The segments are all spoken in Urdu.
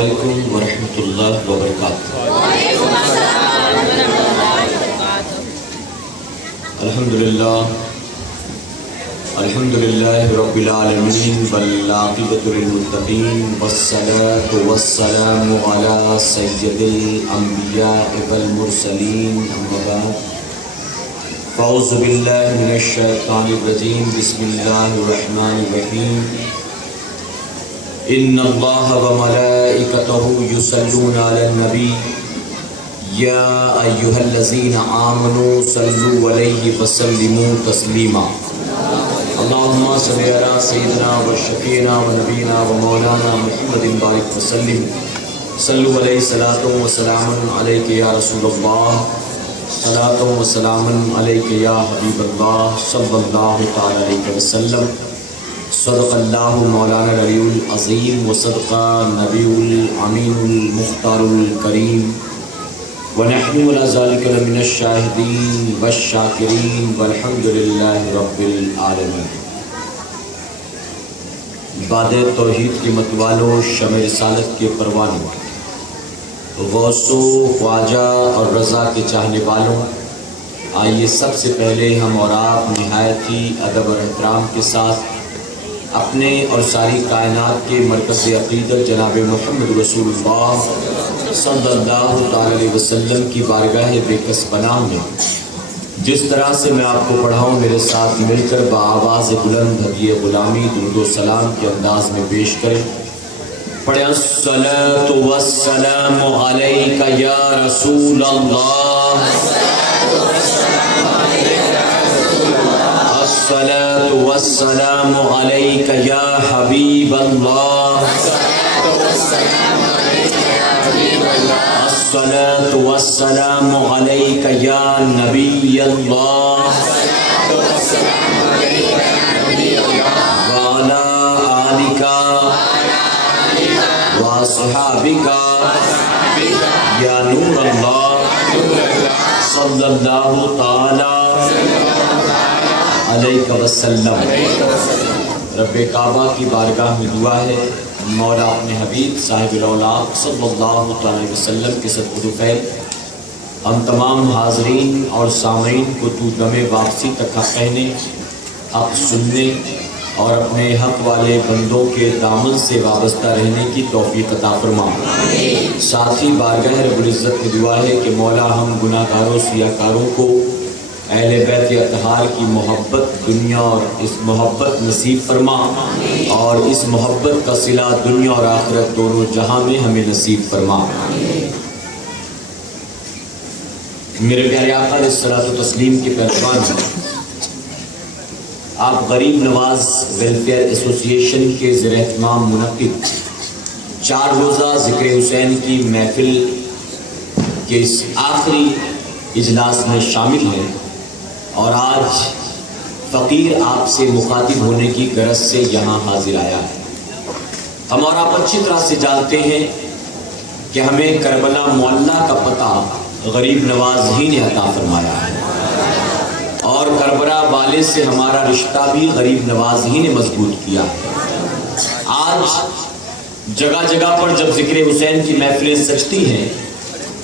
علیکم ورحمۃ اللہ وبرکاتہ۔ الحمدللہ رب العالمین والعاقبۃ للمتقین والصلاة والسلام علی سید الانبیاء والمرسلین اما بعد فاعوذ باللہ من الشیطان الرجیم بسم اللہ الرحمن الرحیم ان اللہ وملائکتہ یصلون علی النبی یا ایہا الذین آمنوا صلوا علیہ وسلموا تسلیما اللہم صلی علی سیدنا و شفیعنا و نبینا و مولانا محمد بارک وسلم صلوا علیہ صلاۃ و سلام علیک یا رسول اللہ صلاۃ و سلام علیک یا حبیب اللہ صلی اللہ تعالی علیہ وسلم صدق اللہ مولانا العلی العظیم و صدق نبی الامین المختار الکریم ونحن علی ذلک لمن الشاہدین والشاکرین والحمد للہ رب العالمین۔ باد توحید کے متوالوں، شمع رسالت کے پروانوں، غوث و خواجہ اور رضا کے چاہنے والوں، آئیے سب سے پہلے ہم اور آپ نہایت ہی ادب اور احترام کے ساتھ اپنے اور ساری کائنات کے مرکز عقیدت جناب محمد رسول اللہ صلی اللہ تعالی علیہ وسلم کی بارگاہ بے کس پناہ میں جس طرح سے میں آپ کو پڑھاؤں میرے ساتھ مل کر بآواز بلند ہدیہ غلامی درود و سلام کے انداز میں پیش کریں۔ پڑھیں الصلاۃ والسلام علیک یا رسول اللہ، الصلاۃ والسلام علیک یا حبیب اللہ، الصلاۃ والسلام علیک یا نبی اللہ وعلی آلک واصحابک یا نور اللہ صلی اللہ تعالی علیہ وسلم۔ رب کعبہ کی بارگاہ میں دعا ہے مولا اپنے حبیب صاحب الاولاق صلی اللہ علیہ وسلم کے صدقہ خیر ہم تمام حاضرین اور سامعین کو تو دم واپسی تک حق کہنے، حق سننے اور اپنے حق والے بندوں کے دامن سے وابستہ رہنے کی توفیق عطا فرما۔ ساتھ ہی بارگاہ رب العزت میں دعا ہے کہ مولا ہم گناہ گاروں سیاہ کاروں کو اہل بیت اطہار کی محبت دنیا اور اس محبت نصیب فرما، اور اس محبت کا صلہ دنیا اور آخرت دونوں جہاں میں ہمیں نصیب فرما۔ میرے پیارے آقا علیہ الصلوۃ والتسلیم کے پیروان آپ غریب نواز ویلفیئر ایسوسی ایشن کے زیر اہتمام منعقد 4 روزہ ذکر حسین کی محفل کے اس آخری اجلاس میں شامل ہیں، اور آج فقیر آپ سے مخاطب ہونے کی غرض سے یہاں حاضر آیا ہے۔ ہم اور آپ اچھی طرح سے جانتے ہیں کہ ہمیں کربلا معلیٰ کا پتہ غریب نواز ہی نے عطا فرمایا ہے، اور کربلا والے سے ہمارا رشتہ بھی غریب نواز ہی نے مضبوط کیا ہے۔ آج جگہ جگہ پر جب ذکر حسین کی محفلیں سجتی ہیں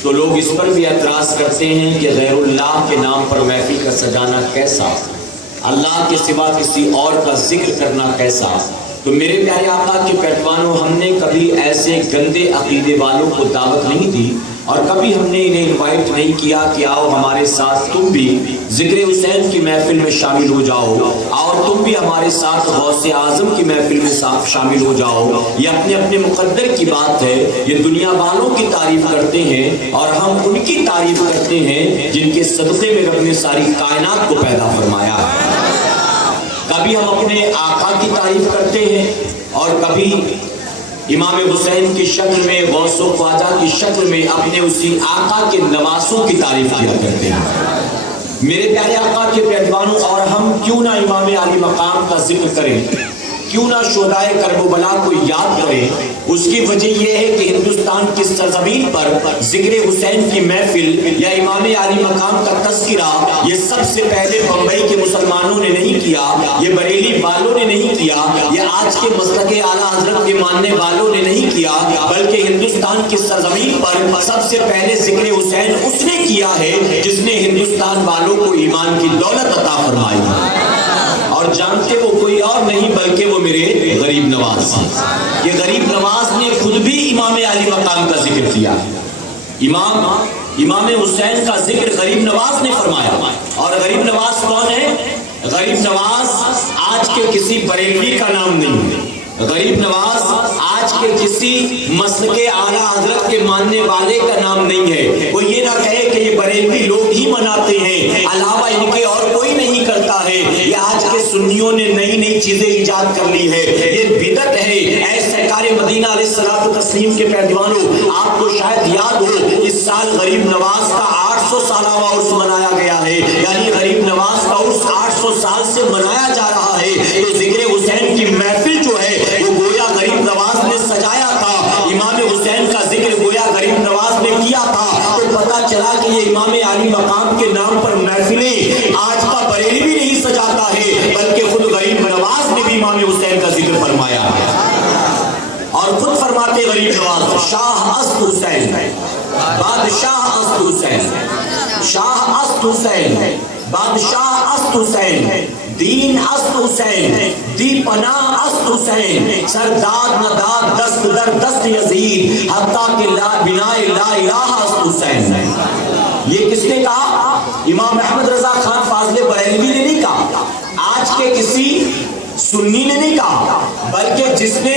تو لوگ اس پر بھی اعتراض کرتے ہیں کہ غیر اللہ کے نام پر محفل کا سجانا کیسا، اللہ کے سوا کسی اور کا ذکر کرنا کیسا۔ تو میرے پیارے آقا کے پیروانوں، ہم نے کبھی ایسے گندے عقیدے والوں کو دعوت نہیں دی، اور کبھی ہم نے انہیں انوائٹ نہیں کیا کہ آؤ ہمارے ساتھ تم بھی ذکر حسین کی محفل میں شامل ہو جاؤ، اور تم بھی ہمارے ساتھ غوث اعظم کی محفل میں شامل ہو جاؤ۔ یہ اپنے اپنے مقدر کی بات ہے، یہ دنیا والوں کی تعریف کرتے ہیں اور ہم ان کی تعریف کرتے ہیں جن کے صدقے میں رب نے ساری کائنات کو پیدا فرمایا۔ کبھی ہم اپنے آقا کی تعریف کرتے ہیں، اور کبھی امام حسین کی شکل میں، غوث و خواجہ کی شکل میں اپنے اسی آقا کے نواسوں کی تعریف کیا کرتے ہیں۔ میرے پیارے آقا کے پیروانوں، اور ہم کیوں نہ امام علی مقام کا ذکر کریں، کیوں نہ شہدائے کربلا کو یاد کریں؟ اس کی وجہ یہ ہے کہ ہندوستان ہندوستان کی سرزمین پر ذکر حسین کی محفل یا امام عالی مقام کا تذکرہ یہ سب سے پہلے بمبئی کے مسلمانوں نے نہیں کیا، یہ بریلی والوں نے نہیں کیا، یہ آج کے مسلک اعلیٰ حضرت کے ماننے والوں نے نہیں کیا، بلکہ ہندوستان کی سرزمین پر سب سے پہلے ذکر حسین اس نے کیا ہے جس نے ہندوستان والوں کو ایمان کی دولت عطا فرمائی، اور جانتے وہ کوئی اور نہیں بلکہ وہ میرے غریب نواز۔ یہ غریب نواز نے خود بھی امام عالی مقام کا ذکر کیا، امام حسین کا ذکر غریب نواز نے فرمایا۔ اور غریب نواز کون ہے؟ غریب نواز آج کے کسی بریلوی کا نام نہیں ہے، غریب نواز آج کے کسی مسلک اعلیٰ حضرت کے ماننے والے کا نام نہیں ہے۔ وہ یہ نہ کہے کہ یہ بریلوی لوگ ہی مناتے ہیں، علاوہ ان کے اور کوئی نہیں کرتا ہے، یہ آج کے سنیوں نے نئی نئی چیزیں ایجاد کر لی ہے، یہ بدعت ہے۔ اے سرکار مدینہ علیہ الصلوۃ والتسلیم کے پیروانوں، آپ کو شاید یاد ہو اس سال غریب نواز کا 800 سالہ عرس منایا گیا ہے، یعنی غریب نواز کا عرس 800 سال سے منایا جا رہا ہے۔ تو ذکر حسین کی محفل جو ہے وہ گویا غریب نواز نے سجایا تھا، امام حسین کا ذکر گویا غریب نواز نے کیا تھا۔ تو پتا چلا کہ یہ امام عالی مقام کے نام پر محفلیں آج کا بریلی بھی نہیں سجاتا ہے، بلکہ خود غریب نواز نے بھی امام حسین کا ذکر فرمایا ہے۔ اور خود فرماتے غریب نواز، شاہ است حسین، بادشاہ است حسین، شاہ است حسین، بادشاہ است حسین، دین است حسین، دی پناہ است حسین، سرداد نداد دست در دست یزید، حتیٰ کہ لا بنا لا الہ است حسین۔ یہ کس نے کہا؟ امام احمد رضا خان فاضل بریلوی نے نہیں کہا، آج کے کسی سنی نے نہیں کہا، بلکہ جس نے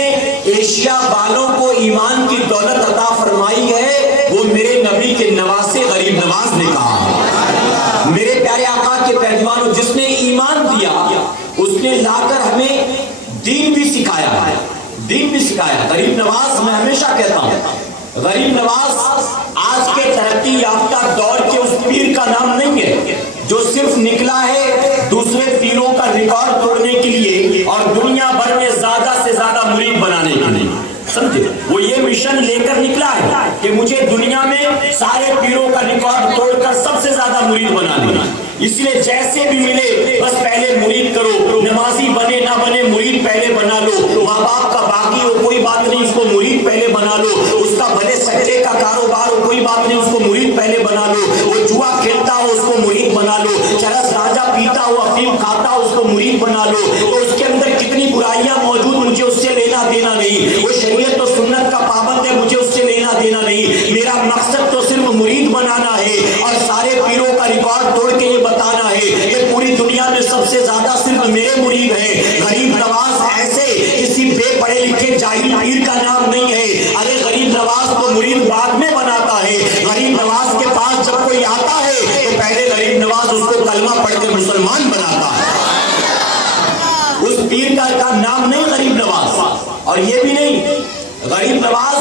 ایشیا والوں کو ایمان کی دولت عطا فرمائی ہے وہ میرے نبی کے نواسے غریب نواز نے کہا۔ میرے پیارے آقا کے پیروانوں، جس نے ایمان دیا اس نے لا کر ہمیں دین بھی سکھایا ہے، دین بھی سکھایا۔ غریب نواز، میں ہمیشہ کہتا ہوں، غریب نواز آج کے ترقی یافتہ دور کے اس پیر کا نام نہیں ہے جو صرف نکلا ہے دوسرے پیروں کا ریکارڈ توڑنے کے لیے اور دنیا بھر میں زیادہ سے زیادہ مرید بنانے کے لیے، سمجھے؟ وہ یہ مشن لے کر نکلا ہے کہ مجھے دنیا میں سارے پیروں کا ریکارڈ توڑ کر سب سے زیادہ مرید بنانا ہے۔ اس لیے جیسے بھی ملے بس پہلے مرید کرو، نمازی بنے نہ بنے مرید پہلے بنا لو، ماں باپ کا باقی ہو کوئی بات نہیں اس کو مرید پہلے بنا لو، اس کا بھلے سچے کا کاروبار ہو کوئی بات نہیں اس کو مرید پہلے بنا لو، وہ جوا کھیلتا ہو اس کو مرید بنا لو، چرس گانجا پیتا ہو افیم کھاتا ہو اس کو مرید بنا لو، تو اس کے اندر کتنی برائیاں موجود مجھے اس سے لینا دینا نہیں، وہ شریعت و سنت کا پابند ہے مجھے اس سے لینا دینا نہیں، میرا مقصد تو صرف مرید بنانا ہے اور سارے پیروں کا ریکارڈ توڑ کے یہ بتانا ہے کہ پوری دنیا میں سب سے زیادہ صرف میرے مرید ہیں۔ غریب نواز ایسے کسی بے پڑھے لکھے جاہل پیر کا نام نہیں ہے، ارے غریب نواز تو مرید بعد میں بناتا ہے، غریب نواز کے پاس جب کوئی آتا ہے تو پہلے غریب نواز اس کو کلمہ پڑھ کر مسلمان بناتا ہے۔ اس پیر کا نام نہیں غریب نواز، اور یہ بھی نہیں غریب نواز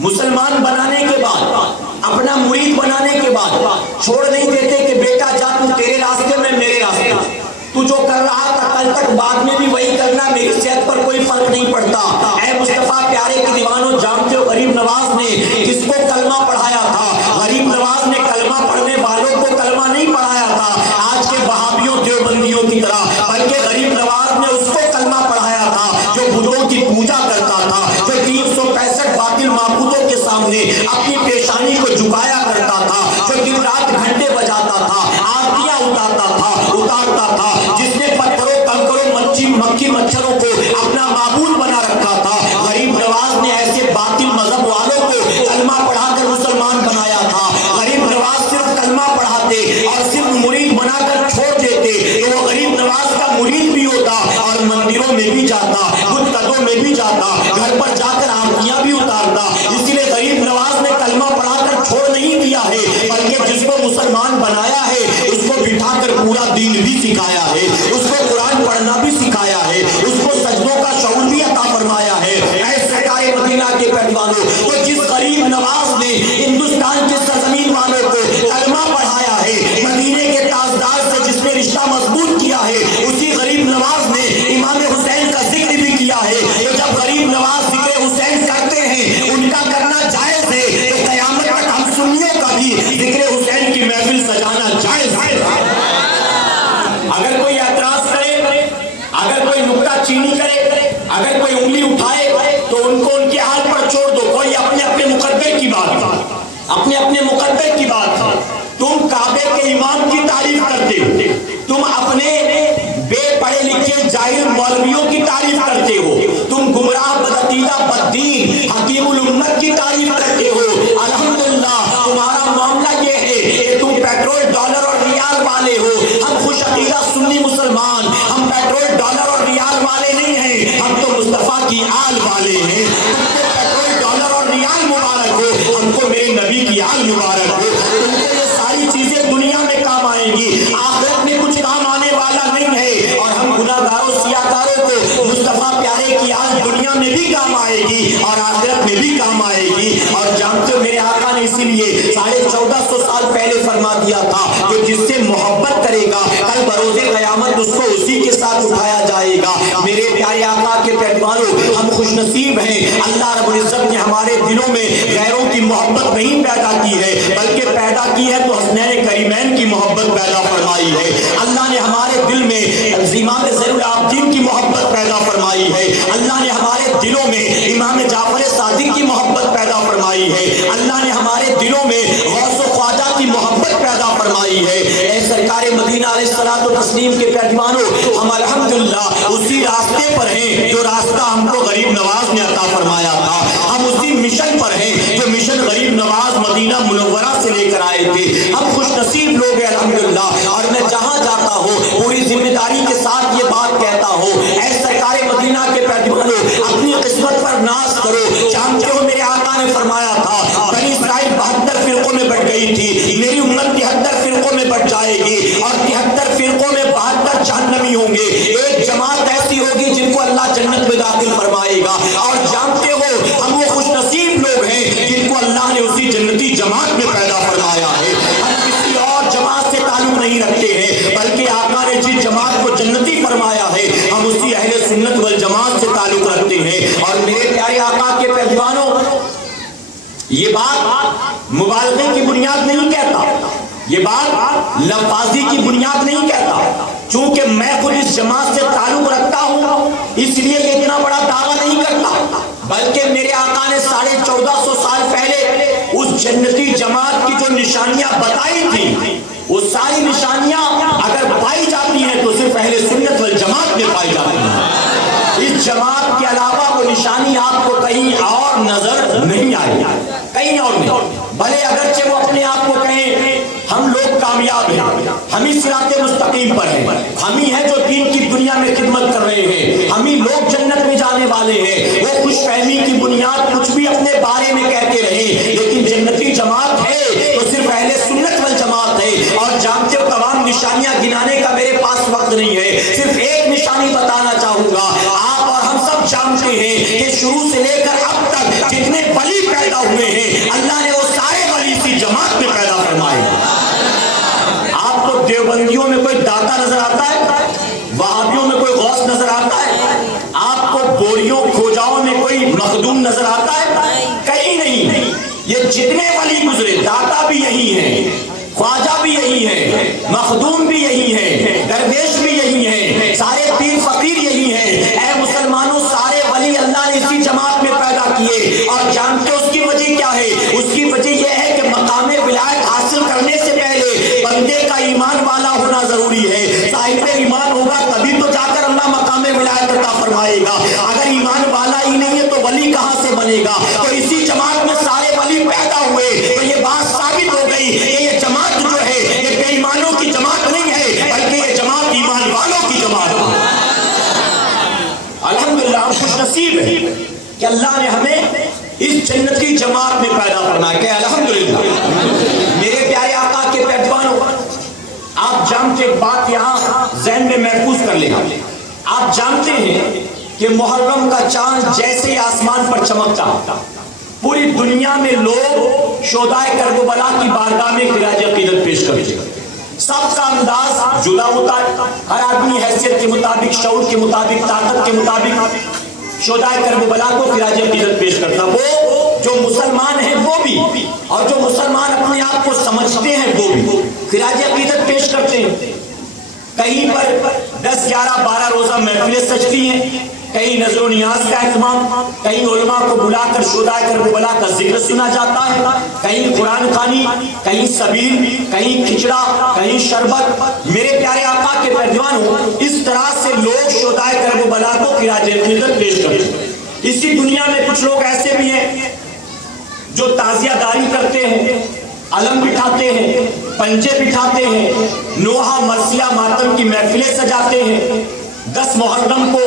مسلمان بنانے کے بعد اپنا مرید بنانے کے بعد چھوڑ نہیں دیتے کہ بیٹا جا تو تیرے راستے میں میرے راستے، تو جو کر رہا تھا کل تک بعد میں بھی وہی کرنا، میری صحت پر کوئی فرق نہیں پڑتا۔ اے مصطفیٰ پیارے کے دیوانوں، جانتے ہو غریب نواز نے کس کو کلمہ پڑھایا تھا؟ غریب نواز نے کلمہ پڑھنے والوں کو کلمہ نہیں پڑھایا تھا آج کے وہابیوں دیوبندیوں کی طرح، بلکہ غریب نواز نے اس کو کلمہ پڑھایا تھا جو بتوں کی پوجا کرتا تھا، جو 365 باطل معبودوں کے سامنے اپنی پیشانی کو جھکایا کرتا تھا، جو دن رات گھنٹے بجاتا تھا، آرتیاں اتارتا تھا، جس نے پتھروں کنکروں مکھی مچھروں کو اپنا معبود بنا رکھا تھا۔ غریب نواز نے ایسے باطل مذہب والوں کو کلمہ پڑھا کر مسلمان بنایا تھا۔ غریب نواز صرف کلمہ پڑھاتے اور صرف مرید بنا کر چھوڑ دیتے تو وہ غریب نواز کا مرید بھی ہوتا اور مندروں میں بھی جاتا، بت قدوں میں بھی جاتا، گھر پر جا کر آرتیاں بھی اتارتا۔ اس لیے غریب نواز نے کلمہ پڑھا کر چھوڑ نہیں دیا ہے، بلکہ جس کو مسلمان بنایا ہے اس کو بٹھا کر پورا دین بھی سکھایا ہے، اس کو قرآن پڑھنا بھی سکھایا ہے، اس کو سجدوں کا شعور بھی عطا فرمایا ہے۔ اے سرکار مدینہ کے پیروانوں، تو جس غریب نواز نے ہندوستان کے سرزمین والوں کو کلمہ پڑھایا ہے، مدینے کے تاجدار سے جس نے رشتہ مضبوط کیا ہے، اسی غریب نواز نے امام حسین کا ذکر بھی کیا ہے۔ تو جب غریب نواز ذکر حسین کرتے ہیں، ان کا کرنا تعریف کرتے ہو, تم گمراہ بدعقیدہ بددین حکیم الامت کی تعریف کرتے ہو. الحمدللہ تمہارا معاملہ یہ ہے کہ تم پیٹرول ڈالر اور ریال والے ہو. ہم خوش عقیدہ سنی مسلمان, ہم پیٹرول ڈالر اور ریال والے نہیں ہیں, ہم تو مصطفیٰ کی آل والے ہیں. تم کو پیٹرول ڈالر اور ریال مبارک ہو, ہم کو میرے نبی کی آل مبارک ہو. تم کو یہ ساری چیزیں دنیا میں کام آئیں گی, آخرت میں کچھ کام آنے والا نہیں ہے. اور ہم گناہگاروں سیاہکاروں کو مصطفیٰ پیارے کی آل دنیا میں بھی کام آئے گی اور آخرت میں بھی کام آئے گی. اور جانتے ہو میرے آقا نے اسی لیے 1450 سال پہلے فرما دیا تھا کہ جس سے محبت کرے گا کل بروز قیامت اس کو اسی کے ساتھ اٹھایا جائے گا. میرے پیارے آقا کے پیروانوں, ہم خوش نصیب ہیں, اللہ رب العزت نے ہمارے دلوں میں غیروں کی محبت نہیں پیدا کی ہے بلکہ پیدا کی ہے تو حسنین کریمین کی محبت پیدا فرمائی ہے. اللہ نے ہمارے دل میں امام زین العابدین کی محبت پیدا فرمائی ہے. اللہ نے ہمارے دلوں میں امام جعفر صادق کی محبت پیدا فرمائی ہے. اللہ نے ہمارے دلوں میں غوث و خواجہ کی محبت پیدا فرمائی ہے. اے سرکار مدینہ علیہ الصلوۃ والتسلیم کے پیروانوں, ہم الحمدللہ اسی راستے پر ہیں جو راستہ ہم کو غریب نواز نے عطا فرمایا تھا. ہم اسی مشن پر ہیں جو مشن غریب نواز مدینہ منورہ سے لے کر آئے تھے. ہم خوش نصیب لوگ ہیں الحمدللہ. اور میں جہاں جاتا ہوں پوری ذمہ داری کے ساتھ یہ بات کہتا ہوں, اے سرکار مدینہ کے پیروانوں, اپنی قسمت پر ناز کرو. جانتے ہو میرے آقا نے فرمایا تھا بنی اسرائیل 72 فرقوں میں بٹ گئی تھی, میری امت 73 فرقوں میں بٹ جائے گی اور 73 فرقوں میں 72 جہنمی ہوں گے. ایک جماعت ایسی ہوگی جن کو اللہ جنت میں داخل فرمائے گا. اور جانتے ہو ہم وہ خوش نصیب لوگ ہیں جن کو اللہ نے اسی جنتی جماعت میں پیدا فرمایا ہے. ہم کسی اور جماعت سے تعلق نہیں رکھتے ہیں بلکہ آقا نے جس جماعت کو جنتی فرمایا ہے ہم اسی اہل سنت والجماعت سے تعلق رکھتے ہیں. اور میرے پیارے آقا کے پیروانوں, یہ بات مبالغے کی بنیاد نہیں کہتا, یہ بات لفاظی کی بنیاد نہیں کہتا. چونکہ میں خود اس جماعت سے تعلق رکھتا ہوں اس لیے یہ اتنا بڑا دعویٰ نہیں کرتا, بلکہ میرے آقا نے 1450 سال پہلے اس جنتی جماعت کی جو نشانیاں بتائی تھی وہ ساری نشانیاں اگر پائی جاتی ہیں تو صرف اہل سنت والجماعت میں پائی جاتی ہیں. اس جماعت کے علاوہ وہ نشانی آپ کو کہیں اور نظر نہیں آئی, کہیں اور نہیں. بھلے اگرچہ وہ اپنے آپ کو کہیں ہم لوگ کامیاب ہیں, ہم ہی صراط مستقیم پر ہیں, ہم ہی ہیں جو دین کی دنیا میں خدمت کر رہے ہیں, ہم ہی لوگ جنت میں جانے والے ہیں. وہ خوش فہمی کی بنیاد کچھ بھی اپنے بارے میں کہتے رہے, لیکن جنتی جماعت ہے تو صرف اہل سنت والجماعت ہے. اور جانتے ہو تمام نشانیاں گنانے کا میرے پاس وقت نہیں ہے, صرف ایک نشانی بتانا چاہوں گا. آپ اور ہم سب جانتے ہیں کہ شروع سے لے کر اب تک جتنے ولی پیدا ہوئے ہیں اللہ نے وہ سارے ولی اسی جماعت میں پیدا فرمائے. آپ کو دیوبندیوں میں کوئی داتا نظر آتا ہے, وہابیوں میں کوئی غوث نظر آتا ہے, آپ کو بوریوں کھوجاؤں میں کوئی مخدوم نظر آتا ہے؟ کہیں نہیں. یہ جتنے ولی گزرے داتا بھی یہی ہیں, خواجہ بھی یہی ہے, مخدوم بھی یہی ہے, درویش بھی یہی ہے, سارے پیر فقیر یہی ہیں. اے مسلمانوں, سارے ولی اللہ نے اسی جماعت میں پیدا کیے. اور جانتے اس کی وجہ کیا ہے؟ اس کی وجہ یہ ہے کہ مقام ولایت حاصل کرنے سے پہلے بندے کا ایمان والا ہونا ضروری ہے. صاحب ایمان ہوگا تبھی تو جا کر اللہ مقام ولایت عطا فرمائے گا. اگر ایمان والا ہی نہیں ہے تو ولی کہاں سے بنے گا؟ تو اسی جماعت میں سارے ولی پیدا ہوئے. تو یہ بات ثابت ہو گئی کہ یہ جماعت جو ہے یہ بے ایمانوں کی جماعت نہیں ہے بلکہ یہ جماعت ایمان والوں کی جماعت ہے. الحمدللہ ہم خوش نصیب ہیں کہ اللہ نے ہمیں اس جنتی جماعت میں پیدا فرمایا. کہ الحمدللہ. میرے پیارے آقا کے پیروانوں, آپ جانتے ایک بات یہاں ذہن میں محفوظ کر لیں, آپ جانتے ہیں کہ محرم کا چاند جیسے آسمان پر چمکتا پوری دنیا میں لوگ شہدائے کربلا کی بارگاہ میں خراج عقیدت پیش کرتے ہیں. سب کا انداز جدا ہوتا ہے, ہر آدمی حیثیت کے مطابق, شعور کے مطابق, طاقت کے مطابق شہدائے کربلا کو خراج عقیدت پیش کرتا. وہ جو مسلمان ہیں وہ بھی اور جو مسلمان اپنے آپ کو سمجھتے ہیں وہ بھی خراج عقیدت پیش کرتے ہیں. کہیں پر 10 11 12 روزہ محفلیں سجتی ہیں, کہیں نظر و نیاز کا اہتمام، کہیں علماء کو بلا کر شہدائے کربلا کا ذکر سنا جاتا ہے، کہیں قرآن خوانی، کہیں سبیل، کہیں کھچڑا، کہیں شربت۔ میرے پیارے آقا کے پیروانوں، اس طرح سے لوگ شہدائے کربلا کو خراج عقیدت پیش کرتے ہیں۔ اسی دنیا میں کچھ لوگ ایسے بھی ہیں جو تعزیہ داری کرتے ہیں، علم بٹھاتے ہیں، پنجے بٹھاتے ہیں، نوحہ مرثیہ ماتم کی محفلیں سجاتے ہیں، 10 محرم کو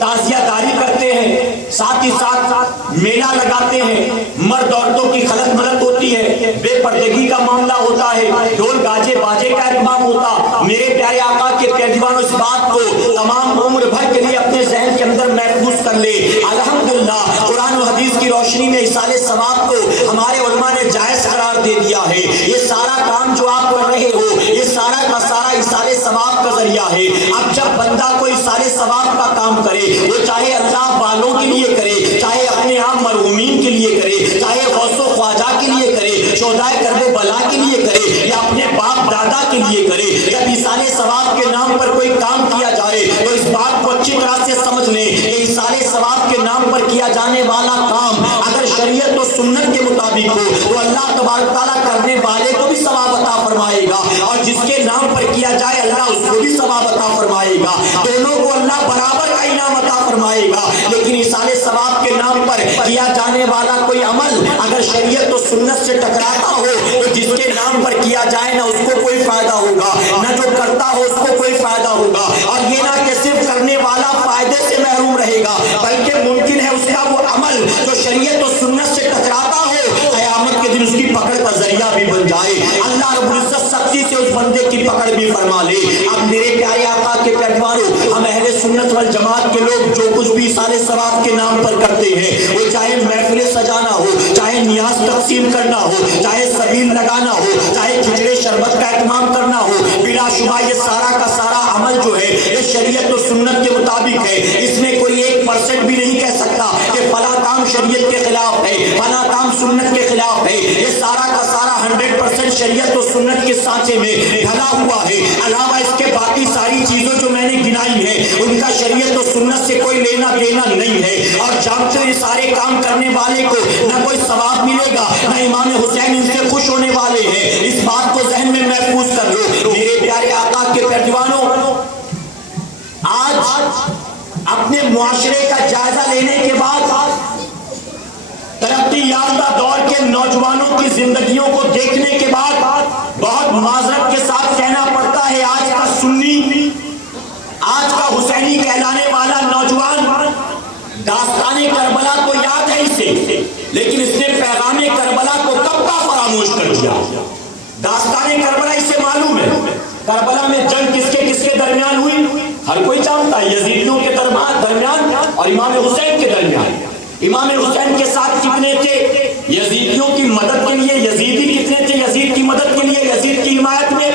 تعزیہ داری کرتے ہیں، ساتھ ہی ساتھ میلہ لگاتے ہیں، مرد عورتوں کی خلط ملط ہوتی ہے، بے پردگی کا معاملہ ہوتا ہے، ڈھول گاجے باجے کا اہتمام ہوتا۔ میرے پیارے آقا کے پیروانوں، اس بات کو تمام عمر بھر کے لیے اپنے ذہن کے اندر محفوظ کر لے۔ الحمدللہ قرآن و حدیث کی روشنی میں ایصال ثواب کو ہمارے علماء نے جائز قرار دے دیا ہے۔ یہ سارا کام جو آپ کر رہے ہو، یہ سارا کا سارا ایصال ثواب کا ذریعہ ہے۔ اب جب بندہ کوئی ایصال ثواب کا کام کرے، وہ چاہے اللہ والوں کے لیے کرے، چاہے اپنے عام مرحومین کے لیے کرے، چاہے غوث و خواجہ کے لیے کرے، شہدائے کربلا کے لیے کرے، یا اپنے باپ دادا کے لیے کرے، جب ایصال ثواب کے نام پر کوئی کام کیا جائے تو اس بات کو اچھی طرح سے سمجھ لیں کہ ایصال ثواب کے نام پر کیا جانے والا کام اگر شریعت و سنت کے مطابق ہو تو اللہ تبارک تعالیٰ کرنے والے کو بھی ثواب عطا فرمائے گا، اور جس کے نام پر کیا جائے اللہ اس کو بھی ثواب عطا فرمائے گا، دونوں کو اللہ برابر کا انعام عطا فرمائے گا۔ لیکن ایصال ثواب کے نام پر کیا جانے والا کوئی عمل اگر شریعت و سنت سے ٹکراتا ہو تو جس کے نام پر کیا جائے نہ اس کو کوئی فائدہ ہوگا، نہ جو کرتا ہو اس کو کوئی فائدہ ہوگا، اور یہ نہ کہ صرف کرنے والا فائدے سے محروم رہے گا بلکہ ممکن ہے اس کا وہ عمل جو شریعت و سنت سے ٹکراتا ہو قیامت کے دن اس کی پکڑ کا ذریعہ بھی بن جائے۔ اللہ رب العزت سختی سے اس بندے کی پکڑ بھی فرما لے۔ اب میرے پیارے آقا کے پیروانوں، ہم اہل سنت والجماعت کے لوگ جو کچھ بھی ایصال ثواب کے نام پر کرتے ہیں، وہ چاہے محفل سجانا ہو، چاہے نیاز تقسیم کرنا ہو، چاہے سبیل لگانا ہو، چاہے کھچڑے شربت کا اہتمام کرنا ہو، بلا شبہ یہ سارا کا سارا عمل جو ہے یہ شریعت و سنت کے مطابق ہے۔ اس میں کوئی 1% بھی نہیں کہہ سکتا کہ فلاں کام شریعت کے خلاف ہے، فلاں کام سنت کے خلاف ہے۔ یہ سارا کا سارا 100% شریعت و سنت کے سانچے میں ڈھلا ہوا ہے۔ علاوہ اس کے باقی ساری چیزوں جو میں نے گنائی ہیں ان کا شریعت و سنت سے کوئی لینا دینا نہیں ہے، اور جانتے ہیں سارے کام کرنے والے کو نہ کوئی ثواب ملے گا، نہ امام حسین ان سے خوش ہونے والے ہیں۔ اس بات کو ذہن میں محفوظ کر لو۔ میرے پیارے آقا کے پیروانوں، آج اپنے معاشرے کا جائزہ لینے کے بعد ترقی یافتہ دور کے نوجوانوں کی زندگیوں کو دیکھنے کے بعد بہت معذرت کے ساتھ کہنا پڑتا ہے آج کا سنی، آج کا حسینی کہلانے والا نوجوان داستان کربلا تو یاد ہے اسے، لیکن اس نے پیغام کربلا کو کب کا فراموش کر دیا۔ داستان کربلا اسے معلوم ہے، کربلا میں جنگ کس کے درمیان ہوئی ہر کوئی جانتا ہے، یزیدیوں کے درمیان اور امام حسین کے درمیان۔ امام حسین کے ساتھ کتنے تھے یزیدیوں کی مدد کے لیے، یزیدی کتنے تھے یزید کی مدد کے لیے، یزید کی حمایت میں۔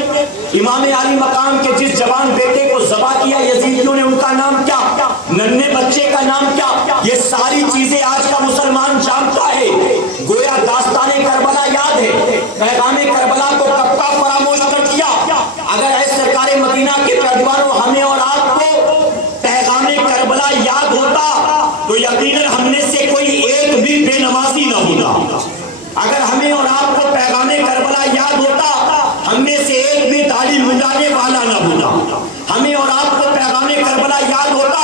امام علی مقام کے جس جوان بیٹے کو ذبح کیا یزیدیوں نے، ان کا نام کیا، ننھے بچے کا نام کیا، یہ ساری چیزیں آج کا مسلمان جانتا ہے۔ گویا داستان کربلا یاد ہے، پیغام کربلا کو کب کا فراموش کر دیا۔ اگر اے سرکار مدینہ کے پیروانوں ہمیں اور آپ کو پیغام کربلا یاد ہوتا تو یقیناً ہم نے سے کوئی ایک بھی بے نمازی نہ ہوتا۔ اگر ہمیں اور آپ کو پیغام کربلا یاد ہوتا ہم میں سے ایک بھی داڑھی منڈانے والا نہ ہوتا۔ ہمیں اور آپ کو پیغام کربلا یاد ہوتا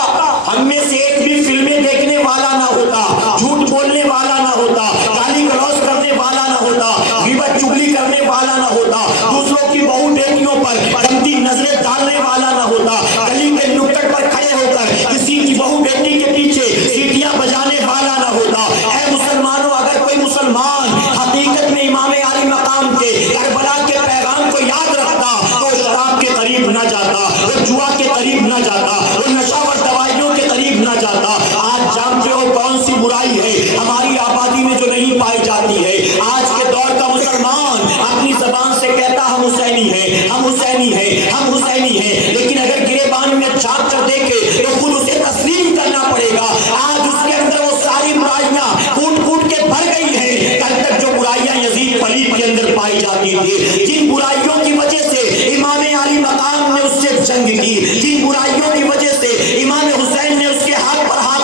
ہم میں سے ایک بھی فلمیں دیکھنے والا نہ ہوتا، جھوٹ بولنے والا نہ ہوتا، گالی گلوچ کرنے والا نہ ہوتا، غیبت چغلی کرنے والا نہ ہوتا، دوسروں کی بہو بیٹیوں پر گندی نظریں ڈالنے والا نہ ہوتا، گلی کے نکڑ پر کھڑے ہو کر کسی کی بہو بیٹی کے پیچھے سیٹیاں بجانے والا نہ ہوتا۔ اے مسلمانوں، اگر کوئی مسلمان حقیقت میں امام علی مقام کے کربلا کے پیغام کو یاد رکھتا تو شراب کے قریب نہ جاتا، وہ جوا کے قریب نہ جاتا، وہ نشہ و دوائیوں کے قریب نہ جاتا۔ آج جانتے ہو کون سی برائی ہے ہماری آبادی میں جو نہیں پائی جاتی ہے؟ آج کے دور کا مسلمان اپنی زبان سے کہتا ہم حسینی ہیں، ہم حسینی ہیں، ہم حسینی ہیں، لیکن اگر گریبان میں جھانک کر دیکھے تو خود اسے تسلیم کرنا پڑے گا۔ آج اس کے اندر وہ ساری برائیاں کوٹ کوٹ کے بھر گئی ہیں، کل تک جو برائیاں یزید پلیت کے اندر پائی جاتی تھی، جن برائیوں کی وجہ سے امام علی مقام نے اس سے جنگ کی، جن برائیوں کی وجہ سے امام حسین نے اس کے ہاتھ پر ہاتھ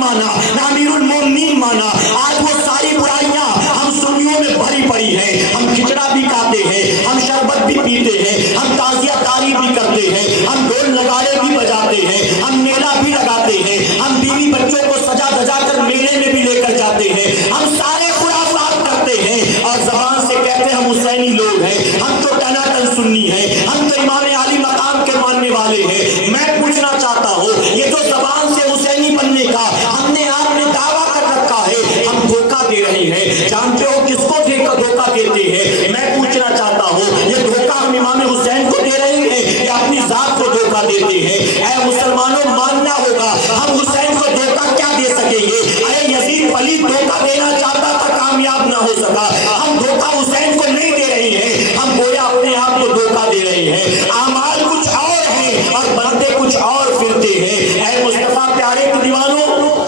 مانا نہ امیر المومنین مانا. آج وہ ساری برائیاں ہم سنیوں میں بھری پڑی ہیں. ہم کھچڑا بھی کھاتے ہیں, ہم شربت بھی پیتے ہیں, ہم تعزیہ داری بھی کرتے ہیں, ہم ڈھول نگارے بھی بجاتے ہیں, ہم میلہ بھی لگاتے ہیں, ہم بیوی بچوں کو سجا دجا کر میلے میں بھی لے کر جاتے ہیں, ہم سارے خرافات کرتے ہیں اور زبان سے کہتے ہیں ہم حسینی لوگ ہیں, ہم تو ٹناٹن سنی ہیں, ہم تو امام علی مقام کے ماننے والے ہیں. میں پوچھنا چاہتا ہوں یہ جو زبان سے حسینی بننے کا ہم نے آپ نے دعویٰ کر رکھا ہے, ہم دھوکہ دے رہے ہیں. جانتے ہو کس کو دھوکہ دیتے ہیں؟ میں پوچھنا چاہتا ہوں یہ دھوکہ ہم امام حسین کو دے رہے ہیں یا اپنی ذات کو دھوکہ دیتے ہیں؟ اے مسلمانوں ماننا ہوگا ہم حسین کو دھوکہ کیا دے سکیں گے؟ ارے یزید پلید دھوکہ دینا چاہتا تھا, کامیاب نہ ہو سکا. ہم دھوکہ حسین کو نہیں دے رہے ہیں, ہم گویا اپنے آپ کو دھوکہ دے رہے ہیں. اعمال کچھ اور ہیں اور بندے کچھ اور پھرتے ہیں. اے مصطفیٰ پیارے کے دیوانوں,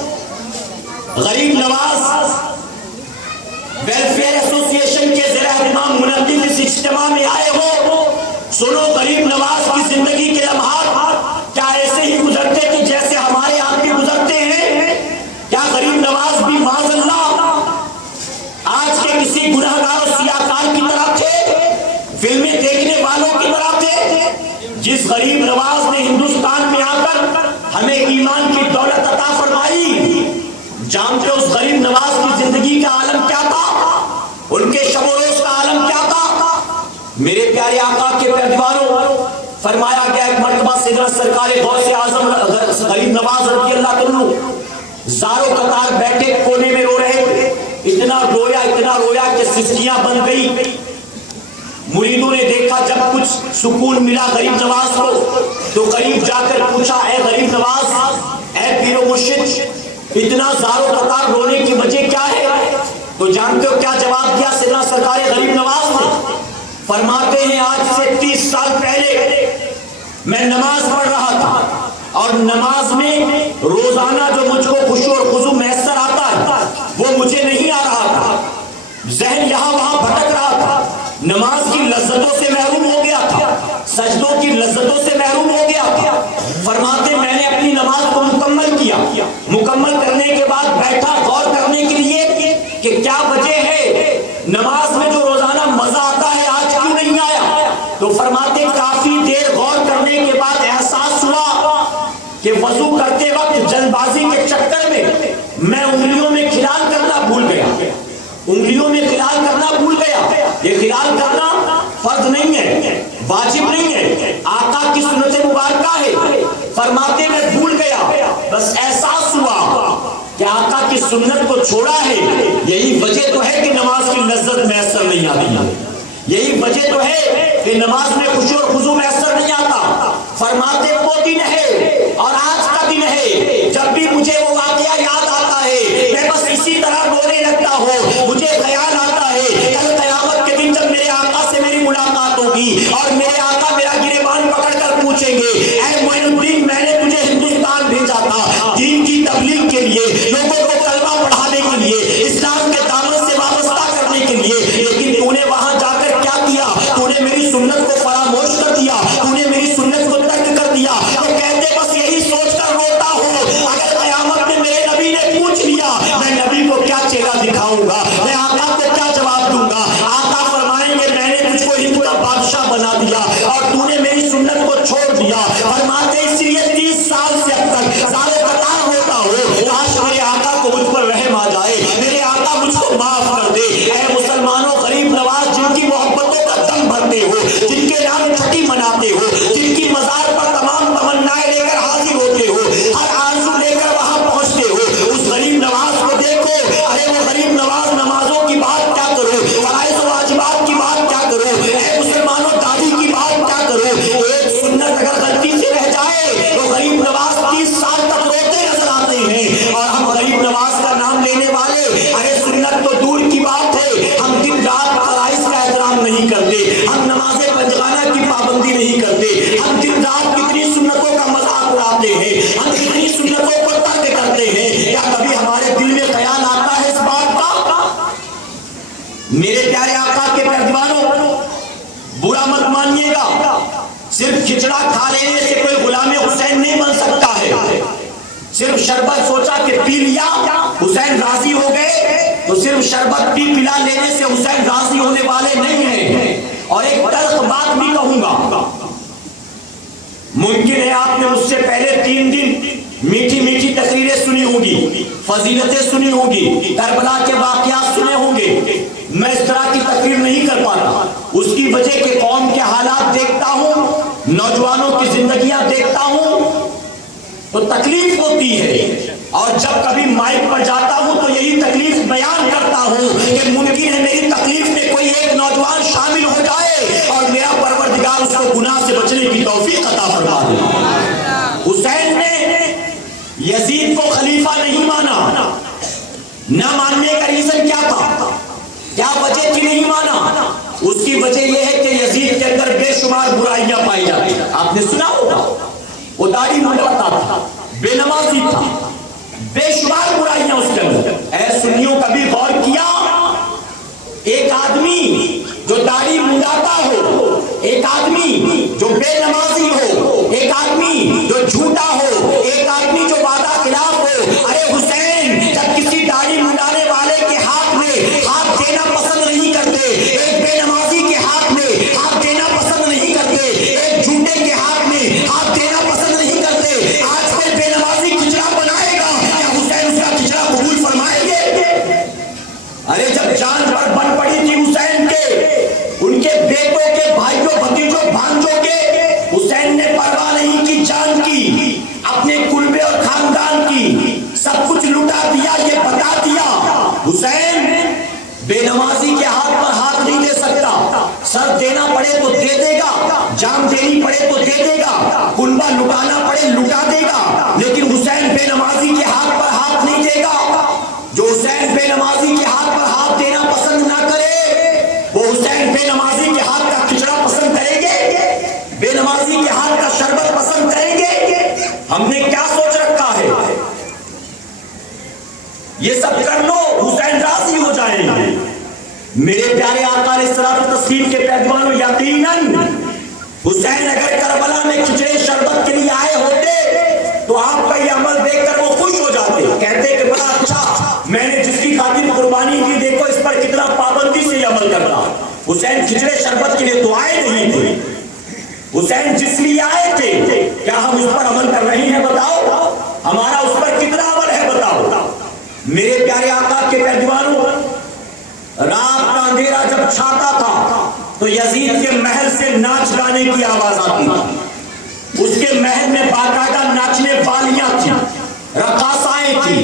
غریب نواز ویلفیئر ایسوسی ایشن کے زیر اہتمام منعقد اس اجتماع میں آئے ہو. سنو, غریب نواز کی زندگی کے لمحات کیا ایسے ہی گزرتے کہ جیسے ہمارے آپ کے گزرتے ہیں؟ کیا غریب نواز بھی معاذ اللہ آج کے کسی گنہگار و سیاہکار کی طرح تھے, فلمیں دیکھنے والوں کی طرح تھے؟ جس غریب نواز نے ہندوستان میں آ کر ہمیں ایمان کی دولت عطا فرمائی, جانتے ہو اس غریب نواز کی زندگی کا عالم کیا تھا, ان کے شب و روز کا عالم کیا تھا؟ میرے پیارے آقا کے پیروانوں, فرمایا گیا ایک مرتبہ سیدنا سرکار غوث اعظم غریب نواز رضی اللہ عنہ زاروں قطار بیٹھے کونے میں رو رہے تھے. اتنا رویا کہ سسکیاں بن گئی. مریدوں نے دیکھا جب کچھ سکون ملا غریب نواز کو تو قریب جا کر پوچھا, اے غریب نواز, اے پیر و مرشد, اتنا زاروں قطار رونے کی وجہ کیا ہے؟ تو جانتے ہو کیا جواب دیا سیدنا سرکار غریب نواز نے؟ فرماتے ہیں آج سے 30 سال پہلے میں نماز پڑھ رہا تھا اور نماز میں روزانہ جو مجھ کو خشوع اور خضوع میسر آتا ہے وہ مجھے نہیں آ رہا تھا. ذہن یہاں وہاں بھٹک رہا تھا, نماز کی لذتوں سے محروم ہو گیا تھا, سجدوں کی لذتوں سے محروم ہو گیا تھا. فرماتے میں نے اپنی نماز کو مکمل کیا, مکمل کرنے کے بعد بیٹھا غور کرنے کے لیے کہ کیا وجہ ہے نماز میں جو روزانہ مزہ آتا ہے آج کیوں نہیں آیا. تو فرماتے کافی دیر غور کرنے کے بعد احساس ہوا کہ وضو کرتے وقت جلد بازی کے چکر میں انگلیوں میں خلال کرنا بھول گیا, انگلیوں میں خلال کرنا بھول گیا. یہ خلال کرنا فرض نہیں ہے, واجب نہیں ہے, آقا کی سنت مبارکہ ہے. فرماتے میں بھول گیا, بس احساس ہوا کہ آقا کی سنت کو چھوڑا ہے. یہی وجہ تو ہے کہ نماز کی لذت میسر نہیں آتی, یہی وجہ تو ہے کہ نماز میں خشوع اور خضوع میسر نہیں آتا. فرماتے وہ دن ہے اور آج کا دن ہے, جب بھی مجھے وہ واقعہ یاد آتا ہے میں بس اسی طرح رونے لگتا ہوں. مجھے خیال آتا ہے کل قیامت کے دن جب میرے آقا سے میری ملاقات ہوگی اور میرے آقا میرا گریبان پکڑ کر پوچھیں گے, اے معین الدین میں نے تجھے ہندوستان بھیجا تھا دین کی تبلیغ کے لیے, لوگوں کو کلمہ پڑھانے کے لیے, اسلام کے دامن سے وابستہ کرنے کے لیے, لیکن تو نے وہاں جا کر کیا کیا؟ تو نے میری سنت کو فراموش کر دیا, تو نے میری سنت کو ترک کر دیا. تو کہتے بس یہی سوچ کر روتا ہوں, اگر قیامت میں میرے نبی نے پوچھ لیا میں نبی کو کیا چہرہ دکھاؤں گا, میں آقا کو کیا جواب دوں گا؟ آقا فرمائیں گے میں نے تجھ کو ہند کا بادشاہ بنا دیا اور تو نے میری سنت کو چھوڑ دیا. فرماتے اس لیے 30 سال سے اب تک زاروں قطار ہوتا ہوں, کاش میرے آقا کو مجھ پر رحم آ جائے, میرے آقا مجھ کو معاف کر دے. اے مسلمانوں, غریب نواز جن کی محبتوں کا دم بھرتے ہو, جن کے نام چھٹی مناتے ہو, جن کی مزار پر تمام تمنائیں لے کر حاضر ہوتے ہو, ہر آرزو لے کر وہاں پہنچتے ہو, اس غریب نواز کو دیکھو. ارے وہ غریب نواز نمازوں کی بات کیا کرو, فرائض و واجبات کی بات کیا کرو, اے مسلمانوں دادی کی بات کیا کرو. ایک سنت اگر غلطی سے رہ جائے تو غریب نواز 30 سال تک روتے نظر آتے ہیں, اور ہم غریب نواز کا نام لینے والے, ارے سنت تو دور کی بات ہے, ہم دن رات فرائض کا احترام نہیں کرتے, ہم نماز پنجگانہ کی پابندی نہیں کرتے, ہم دن رات کتنی سنتوں کا مذاق اڑاتے ہیں, ہم کتنی سنتوں کو ترک کرتے ہیں. کیا کبھی ہمارے دل میں خیال آتا ہے اس بات کا؟ میرے پیارے آقا کے پیروانوں, برا مت مانیے گا, صرف کھچڑا کھا لینے سے کوئی غلام حسین نہیں بن سکتا ہے. صرف شربت سوچا کہ پی لیا حسین راضی ہو گئے، تو صرف شربت پلا لینے سے حسین راضی ہونے والے نہیں ہیں۔ اور ایک تلخ بات بھی کہوں گا، ممکن ہے آپ نے مجھ سے پہلے 3 دن میٹھی میٹھی تقریریں سنی ہوں گی، فضیلتیں سنی ہوں گی، کربلا کے واقعات سنے ہوں گے۔ میں اس طرح کی تقریر نہیں کر پاتا، اس کی وجہ کہ قوم کے حالات دیکھتا ہوں، نوجوانوں کی زندگیاں دیکھتا ہوں تو تکلیف ہوتی ہے، اور جب کبھی مائک پر جاتا ہوں تو یہی تکلیف بیان کرتا ہوں کہ ممکن ہے میری تکلیف میں کوئی ایک نوجوان شامل ہو جائے اور میرا پروردگار اس کو گناہ سے بچنے کی توفیق عطا فرما دے۔ حسین نے یزید کو خلیفہ نہیں مانا، نہ ماننے کا ریزن کیا تھا، کیا وجہ تھی نہیں مانا؟ اس کی وجہ یہ ہے کہ یزید کے اندر بے شمار برائیاں پائی جاتی، آپ نے سنا ہوگا، وہ داڑھی منڈاتا تھا، بے نمازی تھا، بے شمار برائیاں اس کے اندر۔ اے سنیوں کبھی غور کیا، ایک آدمی جو داڑھی منڈاتا ہو، ایک آدمی جو بے نمازی ہو، ایک آدمی جو جھوٹا ہو، ایک آدمی جو وعدہ خلاف ہو، ارے حسین جب کسی داڑھی منڈانے والے کے ہاتھ میں ہاتھ دینا پسند نہیں کرتے، ایک بے نمازی کے ہاتھ میں ہاتھ دینا پسند نہیں کرتے، ایک جھوٹے کے ہاتھ میں ہاتھ دینا پسند نہیں کرتے، آج کوئی بے نمازی کھچڑا بنائے گا، کیا حسین اس کا کھچڑا قبول فرمائیں گے؟ ارے جب جان پر بن پڑی تھی حسین کے، ان کے بیٹوں کے بھائیوں بھتیجوں بھانجوں کے، حسین نے پرواہ نہیں کی جان کی، اپنے کلبے اور خاندان کی، سب کچھ لٹا دیا، یہ بتا دیا حسین بے نمازی کے ہاتھ پر ہاتھ نہیں دے سکتا، سر دینا پڑے تو دے دے گا، جان دینی پڑے تو دے دے گا، کلبہ لٹانا پڑے لٹا دے گا، لیکن حسین بے نمازی کے ہاتھ پر ہاتھ نہیں دے گا۔ جو حسین بے نمازی کے ہاتھ پر ہاتھ دینا پسند نہ کرے، وہ حسین بے نمازی کے ہاتھ کا کھچڑا پسند کریں گے، بے نمازی کے ہاتھ کا شربت پسند کریں گے؟ ہم نے کیا سوچ رکھا ہے، یہ سب کر لو حسین راضی ہو جائیں گے۔ میرے پیارے آقا علیہ الصلوۃ والتسلیم کے پیروانوں، یقیناً حسین اگر کربلا میں کھچڑے شربت کے لیے آئے ہوتے تو آپ کا یہ عمل دیکھ کر وہ خوش ہو جاتے، کہتے کہ بڑا اچھا، میں نے جس کی خاطر قربانی کی دیکھو اس پر کتنا پابندی سے یہ عمل کرتا۔ حسین کھچڑے شربت کے لیے تو آئے نہیں تھے، حسین جس لیے آئے تھے، کیا ہم اس پر عمل کر رہے ہیں؟ بتاؤ، ہمارا اس پر کتنا عمل ہے؟ بتاؤ میرے پیارے آقا کے پیروانوں، رات کا اندھیرا جب چھاتا تھا تو یزید کے محل سے ناچ گانے کی آواز آتی تھی، اس کے محل میں باقاعدہ ناچنے والیاں تھیں، رقاصائیں تھیں،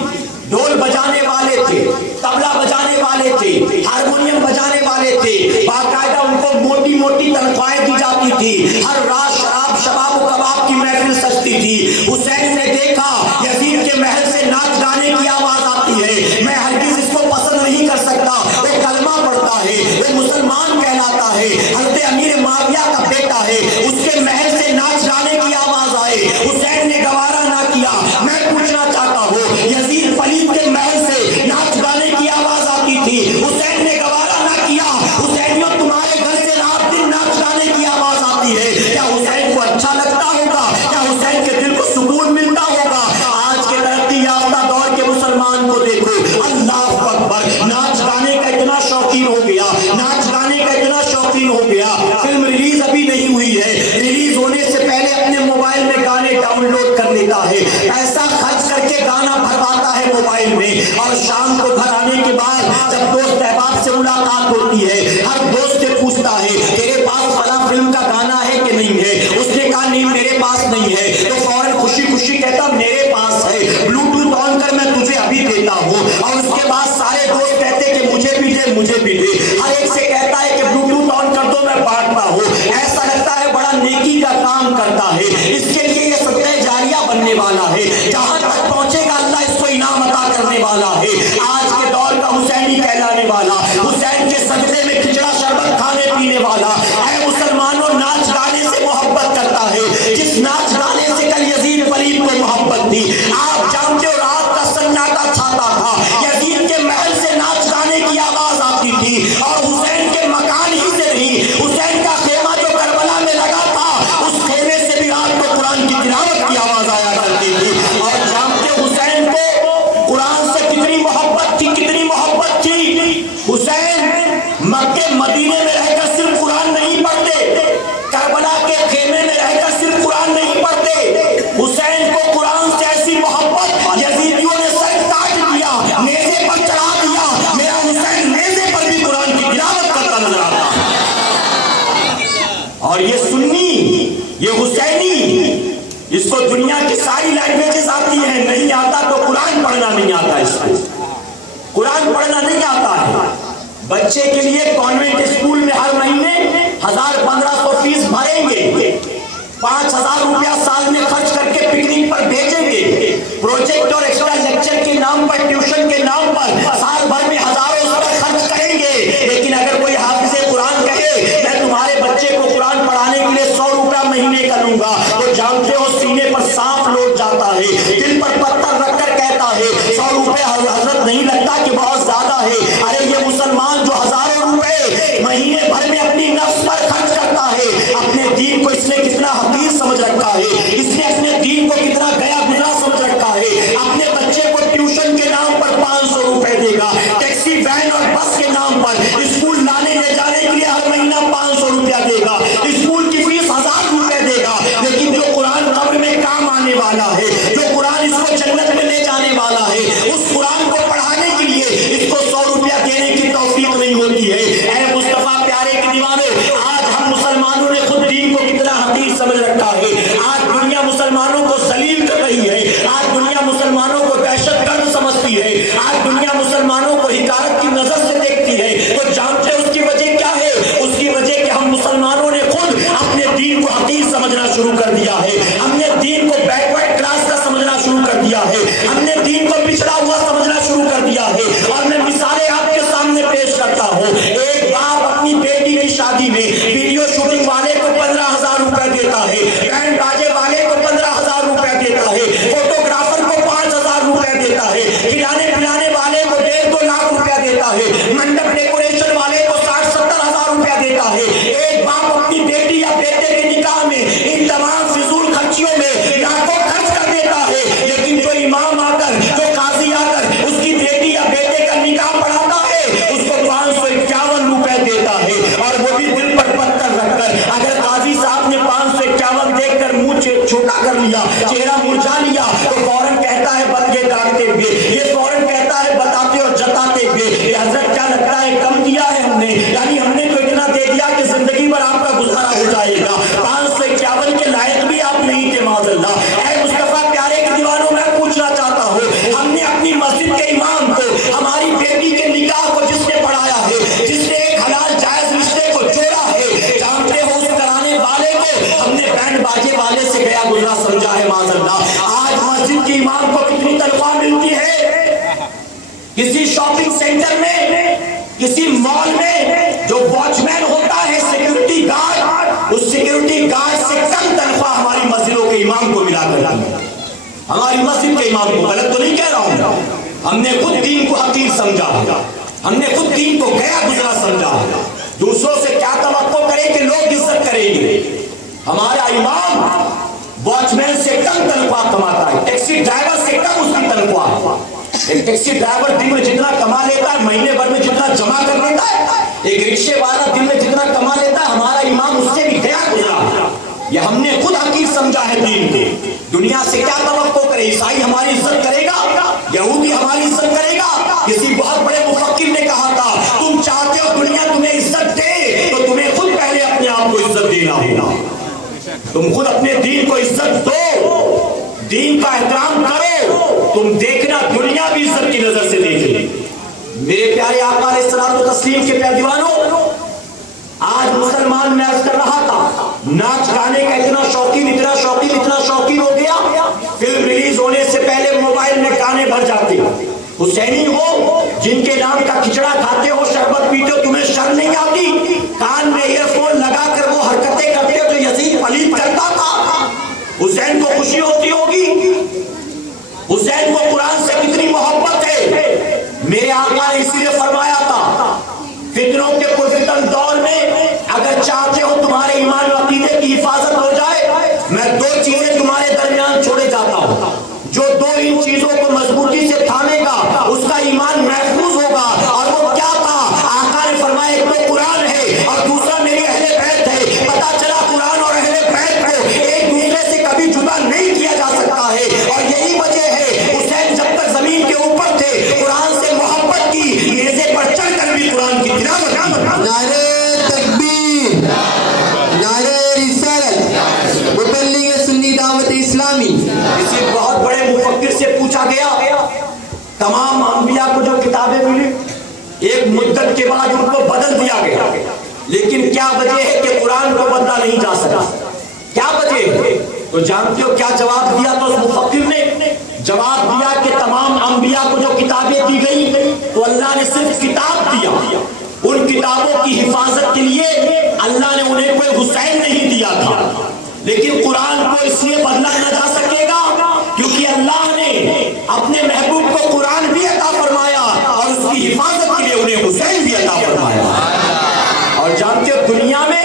ڈھول بجانے والے تھے، طبلہ بجانے والے تھے، ہارمونیم بجانے والے تھے، باقاعدہ ان کو موٹی موٹی تنخواہیں دی جاتی تھی، ہر رات شراب شباب و کباب کی محفل سجتی تھی۔ حسین نے دیکھا یزید کے محل سے ناچ گانے کی آواز آتی ہے، میں ہرگز اس کو پسند نہیں کر سکتا، وہ کلمہ پڑھتا ہے، وہ مسلمان کہلاتا ہے، حضرت امیر معاویہ کا بیٹا ہے، اس کے محل سے ناچ گانے کی آواز آئے، حسین نے گوارا نہ کیا۔ میں پوچھنا چاہتا ہوں، یزید پلید کے محل سے ناچ گانے کی آواز آتی تھی، حسین نے گوارا نہ کیا۔ حسینیوں، تمہارے گھر سے رات دن ناچ گانے کی آواز آتی ہے، کیا حسین کو اچھا لگتا ہوگا؟ کیا حسین کے دل کو سکون ملتا ہوگا؟ آج کے ترقی یافتہ دور کے مسلمان کو دیکھو، اللہ اکبر، ناچ گانے کا اتنا شوقین ہو گیا، ناچ گانے کا اتنا شوقین ہو گیا، فلم ریلیز ابھی نہیں ہوئی ہے، ریلیز ہونے سے پہلے اپنے موبائل میں گانے ڈاؤن لوڈ کر لیتا ہے، پیسہ خرچ کر کے گانا بھرواتا ہے موبائل میں، اور شام کو گھر آنے کے بعد جب دوست احباب سے ملاقات ہوتی ہے، ہر دوست سے پوچھتا ہے تیرے پاس فلاں فلم کا گانا ہے کہ نہیں ہے؟ اس نے کہا نہیں میرے پاس نہیں ہے، تو فوراً خوشی خوشی کہتا میرے پاس ہے، بلوٹوتھ آن کر میں تجھے ابھی دیتا ہوں، اور اس کے بعد سارے دوست کہتے کہ مجھے بھی دے، مجھے بھی دے، ہر ایک سے کہتا ہے کہ بلوٹوتھ آن کر دو میں بانٹتا ہوں، ایسا لگتا ہے بڑا نیکی کا کام کرتا ہے، اس کے لیے یہ صدقہ جاریہ بننے والا ہے، جہاں تک پہنچے گا اللہ اس کو انعام عطا کرنے والا ہے۔ آج کے دور کا حسینی کہلانے والا، حسین کے صدقے میں کھچڑا شربت کھانے پینے والا، اے مسلمانوں، ناچ گانے سے محبت کرتا ہے، جس ناچ گانے سے کل یزید پلید کو محبت تھی۔ آپ جانتے ہو رات کا سناٹا چھاتا تھا، یزید کے محل سے ناچ گانے کی آواز آتی تھی، اور حسین کے مکان ہی سے نہیں، حسین کا خیمہ جو کربلا میں لگا تھا، اس خیمے سے بھی رات کو قرآن کی تلاوت کی آواز آیا کرتی تھی، اور جانتے ہو حسین مکے مدینے میں رہ کر صرف قرآن نہیں پڑھتے، کربلا کے خیمے میں رہ کر صرف قرآن نہیں پڑھتے، حسین کو قرآن سے ایسی محبت یزیدیوں نے سر کاٹ دیا، نیزے پر چڑھا دیا، میرا حسین نیزے پر بھی قرآن کی تلاوت کرتا نظر آتا۔ اور یہ سنی، یہ حسینی، اس کو دنیا کی ساری لینگویجز آتی ہیں، نہیں آتا تو قرآن پڑھنا نہیں آتا، اس کو قرآن پڑھنا نہیں آتا ہے۔ بچے کے لیے کانوینٹ اسکول میں ہر مہینے 1500 فیس بھریں گے، 5000 روپیہ سال میں خرچ کر کے پکنک پر بھیجیں گے، پروجیکٹ اور ایکسٹرا لیکچر کے نام پر، ٹیوشن کے نام پر سال بھر میں ہزاروں روپے خرچ کریں گے، لیکن اگر کوئی حافظ قرآن کہے میں تمہارے بچے کو قرآن پڑھانے کے لیے 100 روپیہ مہینے کا لوں گا، تو جانتے ہو سینے پر سانپ لوٹ جاتا ہے، دل پر پتھر رکھ کر کہتا ہے 100 روپے حضرت نہیں لگتا کہ بہت زیادہ ہے؟ ارے یہ مسلمان جو ہزاروں روپے مہینے بھر میں اپنی نفس پر خرچ کرتا ہے، اپنے دین کو اس نے کتنا حقیر سمجھ رکھا ہے، اس نے اپنے دین کو کتنا گیا گزرا سمجھ رکھا ہے، اپنے بچے کو ٹیوشن کے نام پر 500 روپے دے گا، ٹیکسی وین اور بس کے نام پر اسکول لانے لے جانے کے لیے ہر مہینہ 500 روپیہ دے گا، اسکول کی فیس 1000 روپے دے گا، لیکن جو قرآن قبر میں کام آنے والا ہے، جو قرآن اس کو جنت میں لے جانے والا ہے، اس قرآن کو پڑھانے کے لیے اس کو 100 روپیہ دینے کی توفیق نہیں ہوتی ہے۔ اے مصطفیٰ پیارے کے دیوانے، آج ہم مسلمانوں نے خود دین کو کتنا حقیر سمجھ رکھا ہے، آج دنیا مسلمانوں کو ذلیل کر رہی ہے، آج دنیا مسلمانوں کو دہشت گرد سمجھتی ہے، آج دنیا مسلمانوں کو حقارت کی نظر سے دیکھتی ہے، تو جانتے اس کی وجہ کیا ہے؟ اس کی وجہ کہ ہم مسلمانوں نے خود اپنے دین کو حقیر سمجھنا شروع کر دیا ہے، ہم نے دین کو بیکورڈ کلاس کا سمجھنا شروع کر دیا ہے، ہم نے دین کو پچھڑا ہوا سمجھنا شروع کر دیا ہے۔ اور میں مثالیں آپ کے سامنے پیش کرتا ہوں، ایک باپ اپنی بیٹی کی شادی میں ویڈیو شوٹنگ والے کو 15000 روپے دیتا ہے، بینڈ باجے والے کو 15000 روپے دیتا ہے، فوٹوگرافر کو 5000 روپے دیتا ہے، کھلانے پلانے والے کو 1.5-2 لاکھ روپے دیتا ہے، منڈپ ڈیکوریشن والے کو 60-70 ہزار روپے دیتا ہے۔ ایک باپ اپنی بیٹی یا بیٹے کے نکاح میں ان تمام فضول خرچیوں میں لاکھوں خرچ کر دیتا ہے، لیکن جو امام آ کر، جو قاضی آ کر اس کی بیٹی یا بیٹے کا نکاح پڑھاتا ہے، اس کو 551 روپے دیتا ہے، اور وہ بھی دل پر پتھر رکھ کر۔ اگر قاضی صاحب نے 551 دیکھ کر منہ چھوٹا کر لیا، چہرہ مرجھا لیا، تو فوراً کہتا ہے بدلے ڈالتے ہوئے، یہ فوراً کہتا ہے بتاتے اور جتاتے ہوئے، یہ حضرت کیا لگتا ہے کم دیا ہے ہم نے، یعنی ہم نے تو اتنا دے دیا کہ زندگی بھر آپ کا گزارا ہو جائے گا، 551 کے لائق بھی آپ نہیں تھے معاذ اللہ۔ اے مصطفیٰ پیارے کے دیوانوں، میں پوچھنا چاہتا ہوں، ہم نے اپنی مسجد کے امام کو، ہماری بیٹی کے نکاح کو جس نے پڑھایا ہے، جس نے ایک حلال جائز رشتے کو جوڑا ہے، جانتے ہو اس کرانے والے کو ہم نے بینڈ باجے والے سے گیا گزرا سمجھا ہے معاذ اللہ۔ آج مسجد کے امام کو کتنی تنخواہ ملتی ہے؟ کسی شاپنگ سینٹر میں، کسی مال میں جو واچ مین ہوتا ہے، سیکورٹی گارڈ، اس سیکورٹی گارڈ سے کم تنخواہ ہماری مسجدوں کے امام کو ملا کرتی ہے۔ ہماری مسجد کے امام کو، غلط تو نہیں کہہ رہا ہوں، ہم نے خود دین کو حقیر سمجھا، ہم نے خود دین کو گیا گزرا سمجھا، دوسروں سے کیا توقع کرے کہ لوگ عزت کریں گے؟ ہمارا امام واچ مین سے کم تنخواہ کماتا ہے، ٹیکسی ڈرائیور سے کم اس کی تنخواہ۔ ایک ٹیکسی ڈرائیور دن میں جتنا کما لیتا ہے، مہینے بھر میں جتنا جمع کر لیتا ہے، ایک رکشے والا دن میں جتنا کما لیتا ہے، ہمارا امام اس سے بھی گیا گزرا۔ یہ ہم نے خود حقیر سمجھا ہے دین کو۔ دنیا سے کیا توقع کرے؟ عیسائی ہماری عزت کرے گا؟ یہودی ہماری عزت کرے گا؟ کسی بہت بڑے مفکر نے کہا تھا، تم چاہتے ہو دنیا تمہیں عزت دے تو تمہیں خود پہلے اپنے آپ کو عزت دینا ہوگا۔ تم خود اپنے دین کو عزت دو، دین کا احترام کرو، تم دیکھنا دنیا بھی عزت کی نظر سے دیکھے گی۔ میرے پیارے آقا علیہ الصلوۃ والتسلیم کے پیارے دیوانوں، آج مسلمان میں عرض کر رہا تھا، ناچ گانے کا اتنا شوقین ہو گیا، فلم ریلیز ہونے سے پہلے موبائل میں گانے بھر جاتے ہو۔ حسینی ہو، جن کے نام کا کھچڑا کھاتے ہو، شربت پیتے ہو، تمہیں شرم نہیں آتی؟ کان میں ایئر فون لگا کر وہ حرکتیں کرتے ہو جو یزید پلید کرتا تھا۔ حسین کو خوشی ہوتی ہوگی، حسین کو قرآن سے کتنی محبت ہے۔ میرے آقا نے اسی لیے فرمایا تھا، فتنوں کے پرفتن دور میں اگر چاہتے ہو تمہارے ایمان و عقیدے کی حفاظت ہو جائے، میں 2 چیزیں تمہارے درمیان چھوڑے جاتا ہوں، جو 2 ان چیزوں کو مضبوطی سے تھامے گا اس کا ایمان محفوظ ہوگا۔ اور وہ کیا تھا؟ تمام انبیاء کو جو کتابیں ملی ایک مدت کے بعد ان کو بدل دیا گیا، لیکن کیا وجہ ہے کہ قرآن کو بدلا نہیں جا سکا؟ کیا وجہ ہے؟ تو جانتے ہو کیا جواب دیا؟ تو اس مفکر نے جواب دیا کہ تمام انبیاء کو جو کتابیں دی گئی تو اللہ نے صرف کتاب دیا، ان کتابوں کی حفاظت کے لیے اللہ نے انہیں کوئی حسین نہیں دیا تھا، لیکن قرآن کو اس لیے بدلا نہ جا سکے گا کیونکہ اللہ نے اپنے محبوب کو قرآن بھی عطا فرمایا اور اس کی حفاظت کے لیے انہیں حسین بھی عطا فرمایا۔ اور جانتے ہو دنیا میں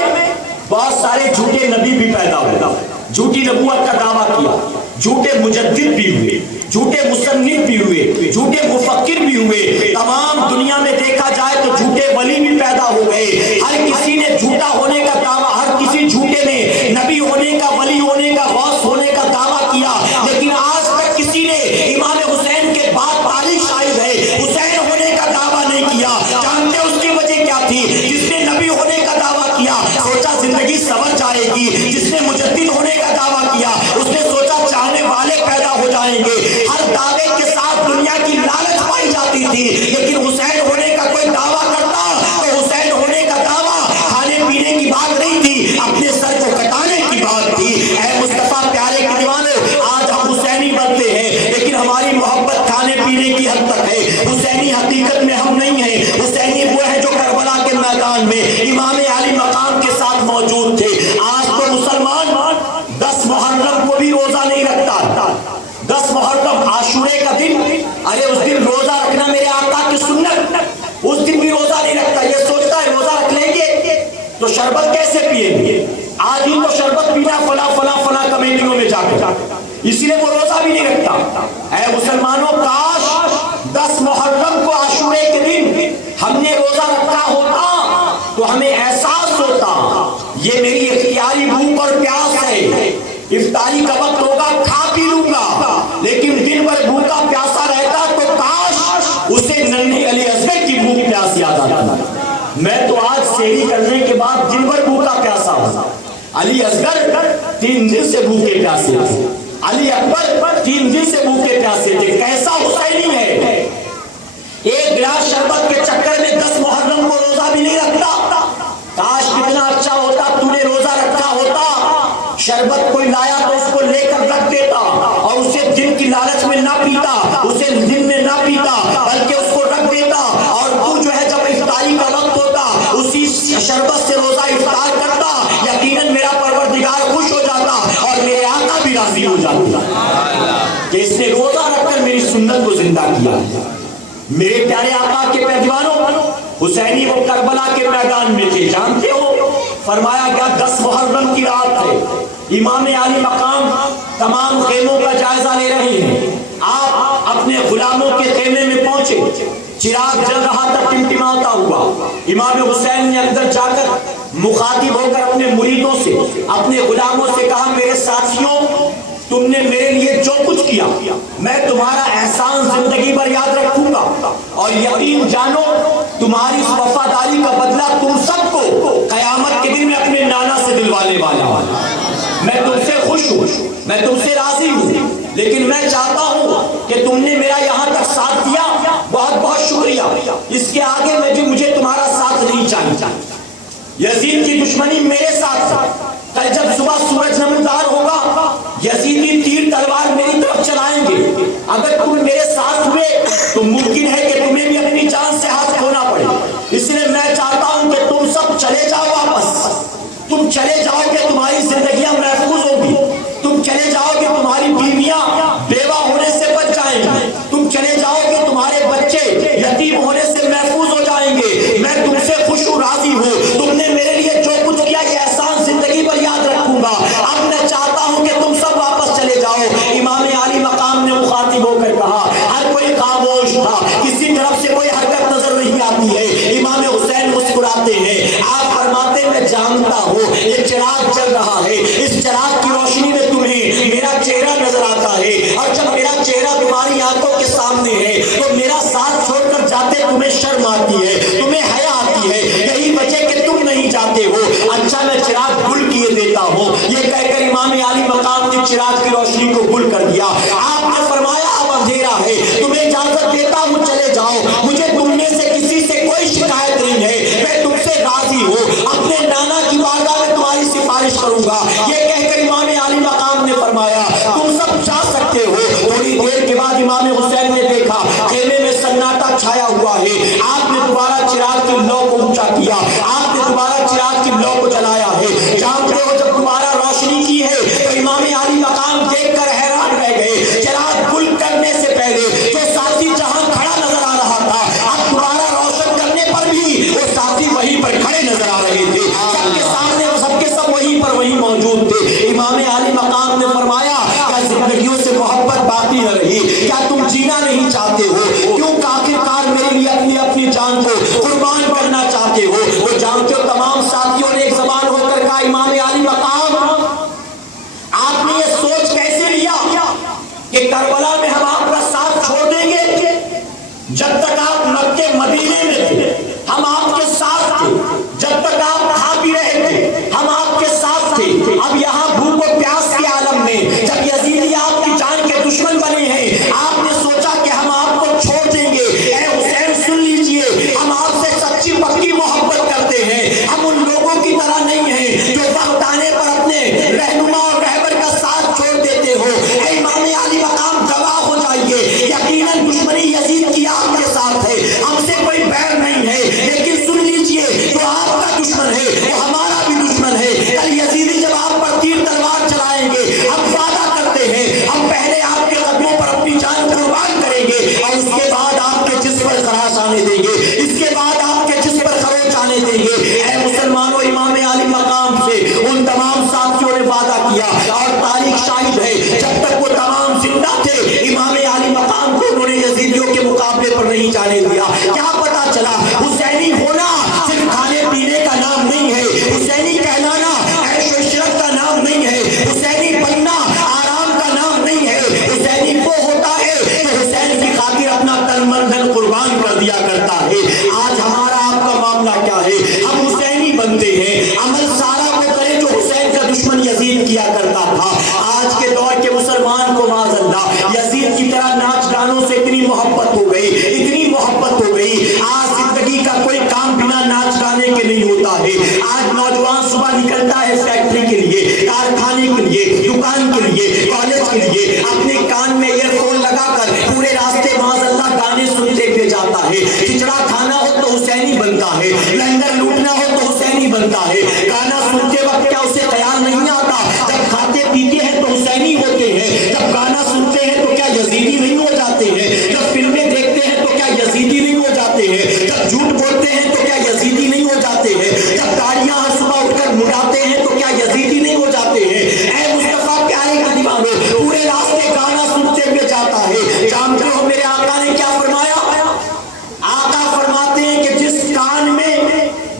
بہت سارے جھوٹے نبی بھی پیدا ہوئے، جھوٹی نبوت کا دعویٰ کیا، جھوٹے مجدد بھی ہوئے، جھوٹے مصنف بھی ہوئے، جھوٹے مفکر بھی ہوئے، تمام دنیا میں دیکھا جائے تو جھوٹے ولی بھی پیدا ہو گئے۔ ہر کسی نے جھوٹا ہونے کا دعویٰ، ہر کسی جھوٹے نے نبی ہونے کا، ولی ہونے کا، غوث ہونے کا دعویٰ کیا، لیکن آج تک کسی نے امام حسین کے بعد تاریخ شاہد ہے حسین ہونے کا دعویٰ نہیں کیا۔ جانتے اس کی وجہ کیا تھی؟ جس نے نبی ہونے کا دعویٰ کیا سوچا زندگی سنور جائے گی، جس نے مجدد ہونے کا دعویٰ کیا اس نے سوچا چاہنے والے پیدا ہو جائیں گے۔ ہر دعوے کے ساتھ دنیا کی لالچ پائی جاتی تھی، لیکن حسین ہونے کا کوئی دعویٰ کرتا تو حسین ہونے کا دعویٰ کھانے پینے کی بات نہیں تھی، اپنے سر کو کٹانے کی بات تھی۔ اے مصطفیٰ پیارے کے دیوانوں، آج ہم حسینی بنتے ہیں لیکن ہماری محبت کھانے پینے کی حد تک ہے، حسینی حقیقت میں ہم نہیں ہیں۔ حسینی وہ ہے جو کربلا کے میدان میں امام علی مقام کے ساتھ موجود تھے۔ آج تو مسلمان 10 محرم کو بھی روزہ نہیں رکھتا، 10 محرم عاشورے کا دن، ارے اس دن روزہ رکھنا میرے آقا کی سنت، اس دن بھی روزہ نہیں رکھتا، یہ سوچتا ہے روزہ رکھ لیں گے تو شربت کیسے پیئیں گے، آج ہی تو شربت پینا فلاں کمیٹیوں میں جا کے، اسی لیے وہ روزہ بھی نہیں رکھتا۔ اے مسلمانوں، کاش 10 محرم کو عاشورے کے دن ہم نے روزہ رکھا ہوتا تو ہمیں احساس ہوتا یہ میری اختیاری بھوک اور پیاس ہے، افطاری کا وقت ہوگا کھا پی لوں گا، لیکن دن بھر بھوکا پیاسا رہتا تو کاش اسے ننھے علی اصغر کی بھوک پیاس یاد آتی۔ میں تو آج سحری کرنے کے بعد دن بھر بھوکا پیاسا ہوں۔ علی اصغر 3 دن سے بھوکے پیاسے تھے، علی اکبر 3 دن سے بھوکے پیاسے تھے۔ کیسا حسینی ہے، ایک گلاس شربت کے چکر میں 10 محرم کو روزہ بھی نہیں رکھتا۔ کاش کتنا اچھا ہوتا تو نے روزہ رکھا ہوتا، شربت کوئی لایا تو اس کو لے کر رکھ دیتا اور اسے دن کی لالچ میں نہ پیتا، اسے دن میں نہ پیتا بلکہ اس کو رکھ دیتا، اور تو جو ہے جب افطاری کا وقت ہوتا اسی شربت سے روزہ افطار کرتا، یقیناً میرا پروردگار خوش ہو جاتا اور میرے آقا بھی راضی ہو جاتا کہ اس نے روزہ رکھ کر میری سنت کو زندہ کیا۔ میرے پیارے آقا کے پیروانوں، حسینی وہ کربلا کے میدان میں تھے، جانتے ہو فرمایا گیا 10 محرم کی رات ہے، امام علی مقام تمام خیموں کا جائزہ لے رہے ہیں، آپ اپنے غلاموں کے خیمے میں پہنچے، چراغ جل رہا تھا ٹمٹماتا ہوا، امام حسین نے اندر جا کر مخاطب ہو کر اپنے مریدوں سے، اپنے غلاموں سے کہا میرے ساتھیوں، تم نے میرے لیے جو کچھ کیا میں تمہارا احسان زندگی بھر یاد رکھوں گا، اور یقین جانو تمہاری اس وفاداری کا بدلہ تم سب کو قیامت کے دن میں اپنے نانا سے دلوانے والا ہوں۔ میں تم سے خوش ہوں، میں تم سے راضی ہوں، لیکن میں چاہتا ہوں کہ تم نے میرا یہاں تک ساتھ دیا، بہت بہت شکریہ، اس کے آگے مجھے تمہارا ساتھ نہیں چاہیے۔ یزید کی دشمنی میرے ساتھ، کل جب صبح سورج نمودار ہوگا یزیدی تیر تلوار میری طرف چلائیں گے، اگر تم میرے ساتھ ہوئے تو ممکن ہے کہ تمہیں بھی اپنی جان سے ہاتھ دھونا پڑے، اس لیے میں چاہتا ہوں کہ تم سب چلے جاؤ واپس، تم چلے جاؤ کہ تمہاری زندگیاں محفوظ ہوگی، تم چلے جاؤ کہ تمہاری بیویاں بیوہ ہونے سے بچ جائیں گی، تم چلے جاؤ کہ تمہارے بچے یتیم ہونے سے محفوظ ہو جائیں گے، میں تم سے خوش و راضی ہوں، تم نے میرے لیے جو کچھ کیا یہ احسان زندگی پر یاد رکھوں گا، اب میں چاہتا ہوں کہ تم سب واپس چلے جاؤ۔ امام علی مقام نے مخاطب ہو کر کہا، ہر کوئی خاموش تھا، کسی طرف سے کوئی حرکت نظر نہیں آتی ہے، امام حسین مسکراتے ہیں، آپ فرماتے ہیں میں جانتا ہوں یہ چراغ چل رہا ہے، اس چراغ کی روشنی میں تمہیں میرا چہرہ نظر آتا ہے، اور جب میرا چہرہ تمہاری آنکھوں کے سامنے ہے تو میرا ساتھ چھوڑ کر جاتے تمہیں شرم آتی ہے، تمہیں حیا آتی ہے، یہی وجہ کہ تم نہیں جاتے ہو، اچھا میں چراغ گل کیے دیتا ہوں۔ یہ کہہ کر امام علی مقام نے چراغ کی روشنی کو گل کر دیا۔ آپ نے فرمایا اب اندھیرا ہے، تمہیں اجازت دیتا چراغ چھایا ہوا ہے. آپ نے دوبارہ چراغ کی لو کو اونچا کیا, آپ نے دوبارہ چراغ کی لو کو جلایا ہے. جانتے ہو جب دوبارہ روشنی کی ہے تو امام عالی مقام دیکھ کر حیران رہ گئے. چراغ گل کرنے سے پہلے جو ساتھی جہاں کھڑا نظر آ رہا تھا, اب دوبارہ روشن کرنے پر بھی وہ ساتھی وہیں پر کھڑے نظر آ رہے تھے. سب کے سامنے سب کے سب وہیں پر وہیں موجود تھے. امام عالی مقام نے فرمایا کیا زندگیوں سے محبت باقی نہ رہی؟ کیا تم جینا نہیں چاہتے ہو؟ کیوں آخرکار میرے لیے اپنی اپنی جان کو قربان کرنا چاہتے ہو؟ وہ جانتے ہو تمام ساتھیوں نے ایک زبان ہو کر کہا امام عالی مقام آپ نے یہ سوچ کیسے لیا کہ کربلا میں ہم آپ کا ساتھ چھوڑ دیں گے؟ جب تک آپ مکے مدینے میں تھے ہم آپ کے ساتھ تھے, جب تک آپ کھا پی رہے تھے ہم آپ کے ساتھ تھے. اب یہاں بھوک و پیاس کے عالم میں جب یزیدی آپ کی جان کے دشمن بنے ہیں, آپ نے سوچا کہ ہم آپ کو چھوڑ دیں گے. اے حسین سن لیجئے, ہم آپ سے سچی پکی محبت کرتے ہیں. ہم ان لوگوں کی طرح نہیں ہیں جو وقت آنے پر اپنے رہنما اور رہبر کا ساتھ چھوڑ دیتے ہو. اے امام عالی مقام گواہ ہو جائیے, یقیناً دشمنی یزید کی آپ کے ساتھ ہے, ہم سے کوئی بیر نہیں ہے. لیکن سن لیجئے جو آپ کا دشمن ہے وہ ہمارا بھی دشمن ہے. کل یزیدی جب آپ پر تیر تلوار چلائیں گے ہم وعدہ کرتے ہیں ہم پہلے آپ کے قدموں پر اپنی جان قربان کریں گے اور اس کے بعد آپ کے جسم پر خراش آنے دیں گے, اس کے بعد آپ کے جسم پر خروش آنے دیں گے. اے مسلمانوں, امام عالی مقام سے ان تمام ساتھیوں نے وعدہ کیا اور تاریخ شاہد ہے جب تک وہ تمام زندہ تھے امام عالی مقام کو انہوں نے یزیدیوں کے مقابلے پر نہیں جانے دیا. کیا پتا چلا حسینی ہونا صرف کھانے پینے کا نام نہیں ہے, حسینی کہلانا عیش و عشرت کا نام نہیں ہے, حسینی بننا آرام کا نام نہیں ہے. حسینی وہ ہوتا ہے کہ حسین کی خاطر اپنا تن من دھن قربان کر دیا کرتا ہے. آج ہمارا آپ کا معاملہ کیا ہے؟ ہم حسینی بنتے ہیں, عمل سارا وہ کرے جو حسین کا دشمن یزید کیا کرتا تھا. آج کے دور کے مسلمان کو معاذ اللہ یزید کی طرح ناچ گانوں سے اتنی محبت ہو گئی, اتنی محبت ہو گئی. آج زندگی کا کوئی کام بنا ناچ گانے کے نہیں ہوتا ہے. آج نوجوان صبح نکلتا ہے فیکٹری کے لیے, کارخانے کے لیے, دکان کے لیے, کالج کے لیے, اپنے کان میں ایئر فون لگا کر پورے راستے معاذ اللہ گانے سنتے ہوئے جاتا ہے. کھچڑا کھانا ہو تو حسینی بنتا ہے, لنگر لوٹنا ہو تو حسینی بنتا ہے. گانا سنتے وقت کیا اسے خیال نہیں آتا جب کھاتے پیتے ہیں تو حسینی ہوتے ہیں, جب گانا سنتے ہیں تو کیا یزیدی نہیں ہو جاتے ہیں, جب فلمیں دیکھتے ہیں تو کیا یزیدی نہیں ہو جاتے ہیں, جب جھوٹ بولتے ہیں تو کیا یزیدی نہیں ہو جاتے ہیں, جب گاڑیاں صبح اٹھ کر مڑاتے ہیں تو کیا یزیدی نہیں ہو جاتے ہیں. اے مصطفیٰ پیارے کا دیوانو, پورے راستے گانا سنتے ہوئے جاتا ہے. جانتے ہو میرے آقا نے کیا فرمایا؟ آقا فرماتے ہیں کہ جس کان میں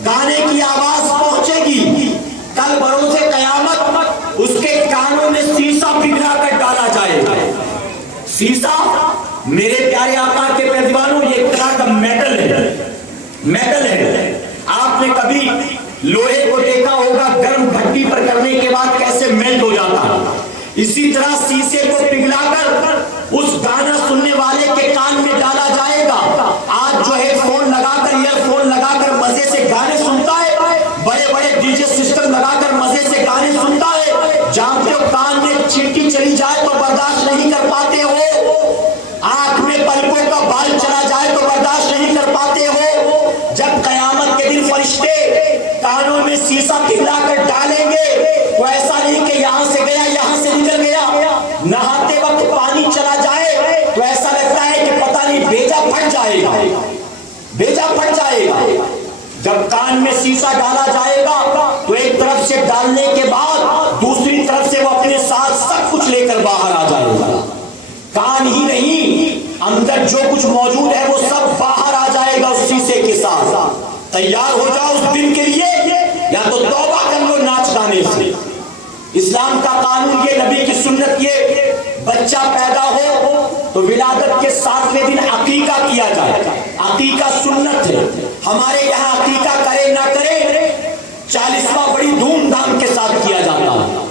گانے کی آواز پہنچے گی کل بروز قیامت اس کے کانوں میں سیسا پگھلا کر ڈالا جائے گا. سیسا میرے پیارے آقا کے پیروانوں یہ ایک طرح کا میٹل ہے, میٹل ہے. آپ نے کبھی لوہے کو دیکھا ہوگا گرم بھٹی پر کرنے کے بعد کیسے میلٹ ہو جاتا ہے, اسی طرح سیسے کو پگھلا کر اس گانا سننے والے کے کان میں ڈالا جائے گا. آج جو ہے فون لگا کر ایئر فون لگا کر مزے سے گانے سنتا ہے, بڑے بڑے ڈی جے سسٹم لگا کر مزے سے گانے سنتا ہے. جانتے ہو کان میں چیٹی چلی جائے تو برداشت نہیں کر پاتے ہو, آنکھ میں پلکوں کا بال چلا جائے تو برداشت نہیں کر پاتے ہو. جب قیامت کے دن فرشتے کانوں میں سیسا پگھلا کر ڈالیں گے تو ایسا نہیں کہ یہاں سے گیا یہاں سے نکل گیا. نہاتے وقت پانی چلا جائے تو ایسا لگتا ہے کہ پتہ نہیں بھیجا پھٹ جائے گا, بھیجا پھٹ جائے گا. جب کان میں سیسا ڈالا جائے گا تو ایک طرف سے ڈالنے کے بعد دوسری طرف سے وہ اپنے ساتھ سب کچھ لے کر باہر آ جائے گا. کان ہی نہیں, اندر جو کچھ موجود ہے وہ سب باہر آ جائے گا اس شیشے کے ساتھ. تیار ہو جاؤ اس دن کے لیے, یا تو توبہ کر لو ناچ گانے سے. اسلام کا قانون یہ, نبی کی سنت یہ, بچہ پیدا ہو تو ولادت کے 7ویں دن عقیقہ کیا جائے. عقیقہ سنت ہے. ہمارے یہاں عقیقہ کرے نہ کرے 40واں بڑی دھوم دھام کے ساتھ کیا جاتا ہے.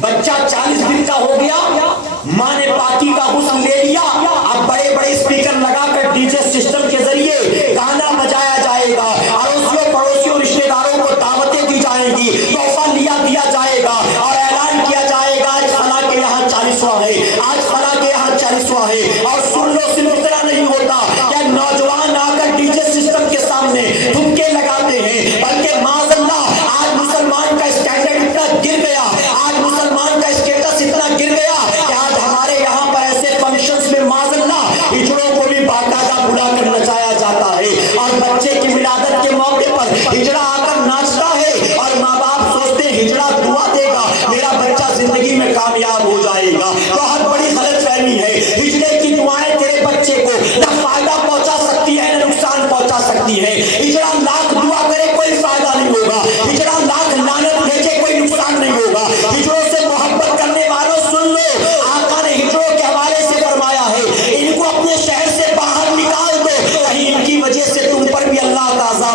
بچہ 40 دن کا ہو گیا, ماں نے پاکی کا غسل لے لیا, اب بڑے بڑے اسپیکر لگا کر ڈی جے سسٹم کے ذریعے گانا بجایا جائے گا, اڑوسیوں پڑوسیوں رشتے داروں کو دعوتیں دی جائیں گی, تحفہ دیا جائے گا اور اعلان کیا جائے گا آج فلاں کے یہاں 40واں ہے, آج فلاں کے یہاں 40واں ہے. اور سن لو, صرف اتنا نہیں ہوتا, کیا نوجوان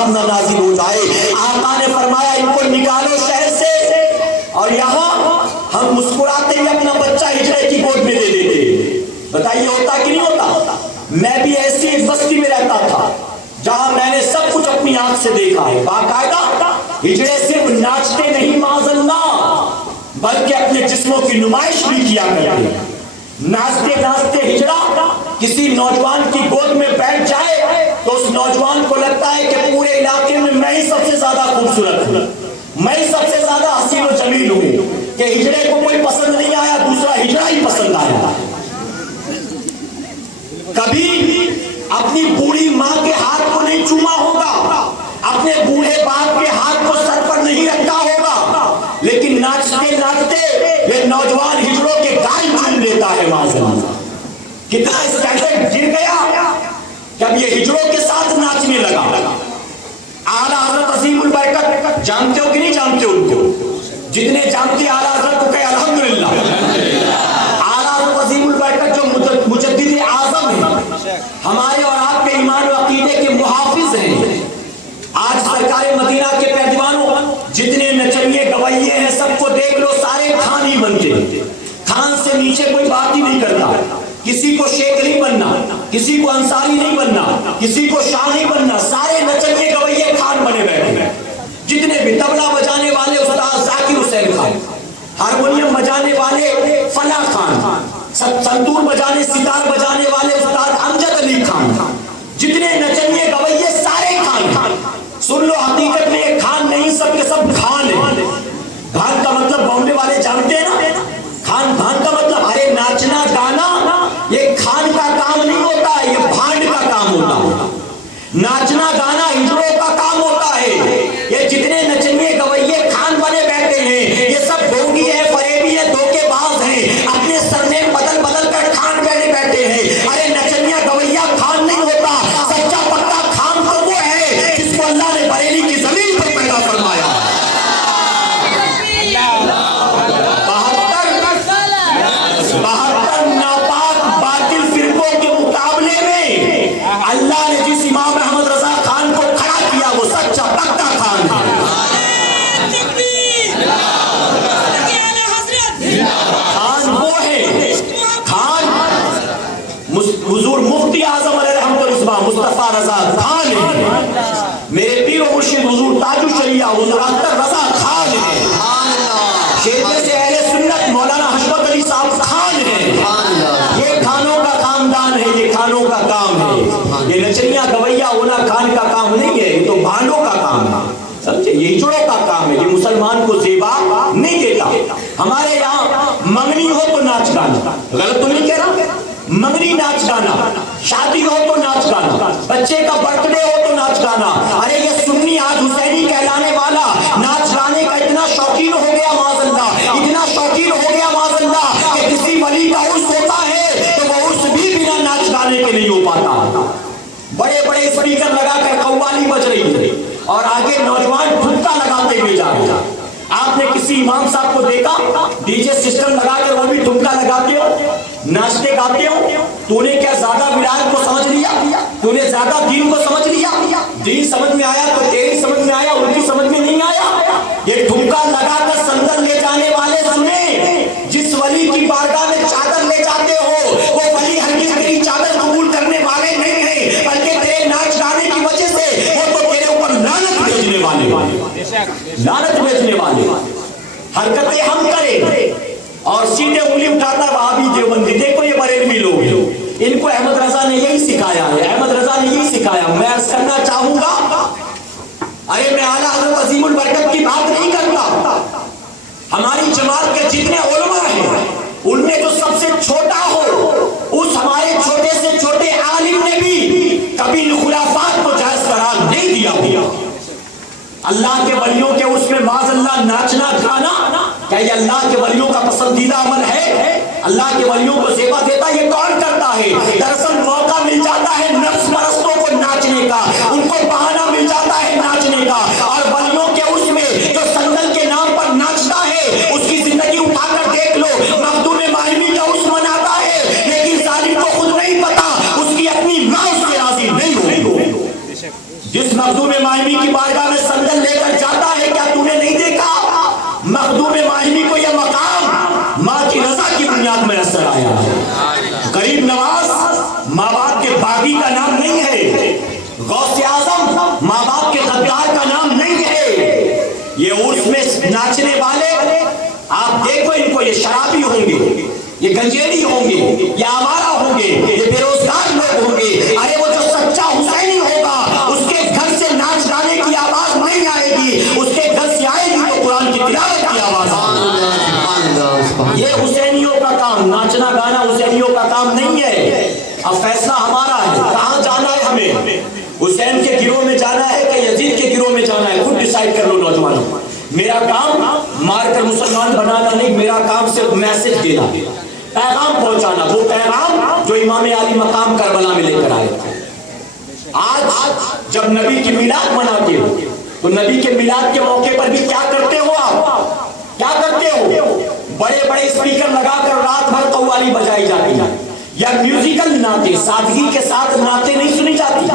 عذاب نہ نازل ہو جائے. آقا نے فرمایا ان کو نکالو شہر سے, اور یہاں ہم مسکراتے ہوئے اپنا بچہ ہجرے کی گود میں دے دیتے. بتائیے ہوتا کہ نہیں ہوتا؟ میں بھی ایسی ایک بستی میں رہتا تھا جہاں میں نے سب کچھ اپنی آنکھ سے دیکھا ہے. باقاعدہ ہجڑے صرف ناچتے نہیں معاذ اللہ, بلکہ اپنے جسموں کی نمائش بھی کیا کرتے. ناچتے ناچتے ہجڑا کسی نوجوان کی گود میں بیٹھ جائے تو اس نوجوان کو لگتا ہے کہ پورے علاقے میں ہی سب سے زیادہ خوبصورت ہوں, میں ہی سب سے زیادہ حسین و جمیل ہوں, کہ ہجڑے کو کوئی پسند نہیں آیا, دوسرا ہجڑا ہی پسند آیا. کبھی اپنی بوڑھی ماں کے ہاتھ کو نہیں چوما ہوگا, اپنے بوڑھے باپ کے ہاتھ کو سر پر نہیں رکھا ہوگا, لیکن ناچتے ناچتے یہ نوجوان ہجڑوں کے گال چوم لیتا ہے. معذرت کتنا اسٹینڈرڈ گر گیا جب یہ ہجڑوں کے ساتھ ناچنے لگا. اعلیٰ حضرت عظیم البرکت جانتے ہو کہ نہیں جانتے ہو ان کو؟ جتنے جانتے اعلیٰ حضرت کو کہے الحمدللہ. اعلیٰ حضرت عظیم البرکت جو مجدد اعظم ہیں, ہمارے اور آپ کے ایمان و عقیدے کے محافظ ہیں. آج سرکار مدینہ کے پہلوانوں جتنے نچنیے گویے ہیں سب کو دیکھ لو, سارے خان ہی بنتے ہیں. خان سے نیچے کوئی بات ہی نہیں کرتا. کسی کو شیخ نہیں بننا, کسی کو انصاری نہیں بننا, کسی کو شاہ نہیں بننا, سارے نچنیے گویے خان بنے بیٹھے ہیں. جتنے بھی طبلہ بجانے والے استاد ذاکر حسین خان, ہارمونیم بجانے والے فلاں خان, سنتور بجانے ستار بجانے والے استاد امجد علی خان, جتنے نچنیے گویے سارے خان. سن لو, حقیقت میں ایک خان نہیں, سب کے سب خان ہیں. خان کا مطلب بامبے والے جانتے ہیں نا, خان کا مطلب ارے ناچنا گانا یہ خان کا کام نہیں ہوتا, یہ بھانڈ کا کام ہوتا ہے. ناچنا گانا ہجڑوں کا کام ہوتا ہے. یہ جتنے نچنیے گویے خان بنے بیٹھے ہیں یہ سب ڈھونگی ہے, فریبی ہے, دھوکے باز ہیں, اپنے سرنیم بدل بدل کر خان بنے بیٹھے ہیں. ارے نچنیا گویا خان نہیں ہوتا, سچا پکا خان تو وہ ہے جس کو اللہ نے بریلی کی زمین پر پیدا فرمایا. 72 ناپاک باطل فرقوں کے مقابلے میں اللہ نے جس امام احمد رضا خان کو کھڑا کیا وہ سچا پکا خان ہے. خان وہ ہے, خان حضور مفتی اعظم علیہ رحمت الاسما مصطفیٰ رضا خان ہے. میرے پیر و مرشد حضور تاج الشریعہ حضور اختر رضا خان ہے. شیخ سے اہل سنت مولانا حشمت علی صاحب خان ہے. یہ خانوں کا خاندان ہے, یہ خانوں کا کام ہے. یہ نچنیاں گویا ہونا خان کا کام نہیں ہے, یہ تو بھانڈوں کا کام ہے. سمجھے, یہ ہجڑوں کا کام ہے. یہ مسلمان کو زیبا نہیں دیتا. ہمارے یہاں منگنی ہو تو ناچ گانا, غلط تو نہیں کہہ رہا, منگنی ناچ گانا, شادی ہو تو ناچ گانا, بچے کا برتھ ڈے ہو تو ناچ گانا. ارے یہ سنی آج حسینی کہلانے والا ناچ گانے کا اتنا شوقین ہو گیا معاذ اللہ, اتنا شوقین ہو گیا معاذ اللہ کہ کسی ولی کا عرس ہوتا ہے تو وہ عرس بھی بنا ناچ گانے کے نہیں ہو پاتا. بڑے بڑے اسپیکر لگا کر قوالی بج رہی ہے اور آگے نوجوان ٹھمکا لگاتے ہوئے جا رہے ہیں. آپ نے کسی امام صاحب کو دیکھا ڈی جے سسٹم لگا کے وہ بھی ٹھمکا لگاتے ہو, ناچتے گاتے ہو؟ تو نے کیا زیادہ ولایت کو سمجھ لیا, تو نے زیادہ دین کو سمجھ لیا؟ دین سمجھ میں آیا تو تیری سمجھ میں آیا, ان کی سمجھ میں نہیں آیا. یہ ٹھمکا لگا کر سندر لے جانے والے سنیں, جس ولی کی بارگاہ میں چادر لے جاتے ہو وہ ولی ہرگز تیری چادر قبول کرنے والے نہیں ہیں, بلکہ تیرے ناچ گانے کی وجہ سے وہ تو تیرے اوپر لعنت بھیجنے والے. حرکتیں ہم کریں اور سیدھے انگلی اٹھاتا وہابی دیوبندی, دیکھو یہ بریلوی لوگ ہیں, ان کو احمد رضا نے یہی سکھایا ہے, احمد رضا نے یہی سکھایا. میں عرض کرنا چاہوں گا, ارے میں اعلیٰ حضرت عظیم البرکت کی بات نہیں کرتا, ہماری جماعت کے جتنے علماء ہیں ان میں جو سب سے چھوٹا ہو اس ہمارے چھوٹے سے چھوٹے عالم نے بھی کبھی خرافات کو جائز قرار نہیں دیا. اللہ کے ولیوں کے اس میں معاذ اللہ ناچنا گانا کیا یہ اللہ کے ولیوں کا پسندیدہ عمل ہے؟ اللہ کے ولیوں کو زیبا دیتا یہ کون کرتا ہے؟ دراصل موقع مل جاتا ہے نفس پرستوں کو ناچنے کا, ان کو بہانہ مل جاتا ہے ناچنے کا, اور ولیوں کے اس میں جو سندل کے نام پر ناچتا ہے اس کی زندگی اٹھا کر دیکھ لو, مخدوم ماہمی کا اس مناتا ہے لیکن ظالم کو خود نہیں پتا اس کی اپنی ماں اس سے راضی نہیں ہو. جس مخدوم ماہمی کی بارگاہ میں سندل لے کر جاتا ہے، کیا تم نے نہیں دیکھا مخدوم ماہمی کو یہ مقام ماں کی رضا کی بنیاد میں اثر آیا ہے۔ غریب نواز ماں باپ کے باغی کا نام نہیں ہے، غوث اعظم ماں باپ کے غدار کا نام نہیں ہے۔ یہ عرس میں ناچنے والے آپ دیکھو ان کو، یہ شرابی ہوں گے، یہ گنجیڑی ہوں گے، یہ آوارہ ہوں گے، یہ بے روزگار لوگ ہوں گے۔ ارے وہ جو سچا حسینی ہوگا اس کے گھر سے ناچ گانے کی آواز نہیں آئے گی، اس کے گھر سے آئے گی تو قرآن کی تلاوت کی آواز آئے گی۔ یہ حسینیوں کا کام، ناچنا گانا حسینیوں کا کام نہیں ہے۔ اب فیصلہ ہمارا ہے، کہاں جانا ہے ہمیں، حسین کے گروہ میں جانا ہے کہ یزید کے گروہ میں جانا ہے، خود ڈیسائیڈ کر لو نوجوانوں۔ میرا کام مار کر مسلمان بنانا نہیں، میرا کام صرف میسج دینا، پیغام پہنچانا، وہ پیغام جو امام علی مقام کربلا میں لے کر آئے تھے۔ آج جب نبی کی میلاد مناتے ہو تو نبی کے میلاد کے موقع پر بھی کیا کرتے ہو آپ؟ کیا کرتے ہو؟ بڑے بڑے اسپیکر لگا کر رات بھر قوالی بجائی جاتی ہے، یا میوزیکل نعتیں، سادگی کے ساتھ نعتیں نہیں سنی جاتی،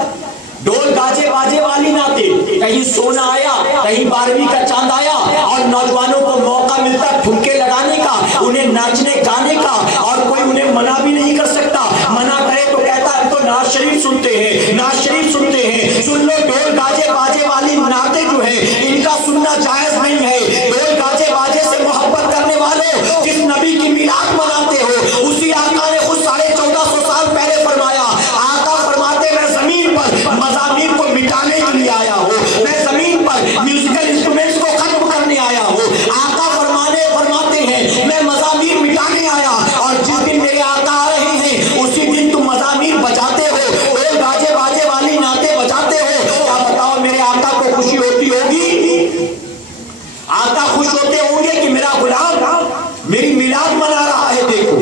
ڈول گاجے باجے والی نعتیں، کہیں سونا آیا، کہیں 12ویں کا چاند آیا، اور نوجوانوں کو موقع ملتا ٹھمکے لگانے کا، انہیں ناچنے گانے کا، اور کوئی انہیں منع بھی نہیں کر سکتا۔ منع کرے تو کہتا ہے تو نعت شریف سنتے ہیں، نعت شریف سنتے ہیں۔ سن لو، ڈول گاجے باجے والی نعتیں جو ہیں ان کا سننا جائز نہیں ہے۔ ڈول گاجے باجے سے محبت کرنے والوں، جس نبی کی میلاد مناتے ہو، اسی آقا نے خود 1450 سال پہلے فرمایا، آقا فرماتے میں زمین پر مضامین کو مٹانے کے لیے آیا ہوں، میں زمین پر میوزیکل انسٹرومنٹس کو ختم کرنے آیا ہوں۔ آقا فرماتے ہیں میں مضامین مٹانے آیا، اور جس دن میرے آقا آ رہے ہیں اسی دن تم مضامین بجاتے ہو، ڈول گاجے باجے والی نعتیں بجاتے ہو۔ کیا بتاؤ میرے آقا کو خوشی ہوتی ہوگی؟ آقا خوش ہوتے ہوں گے کہ میرا غلام میری میلاد منا رہا ہے؟ دیکھو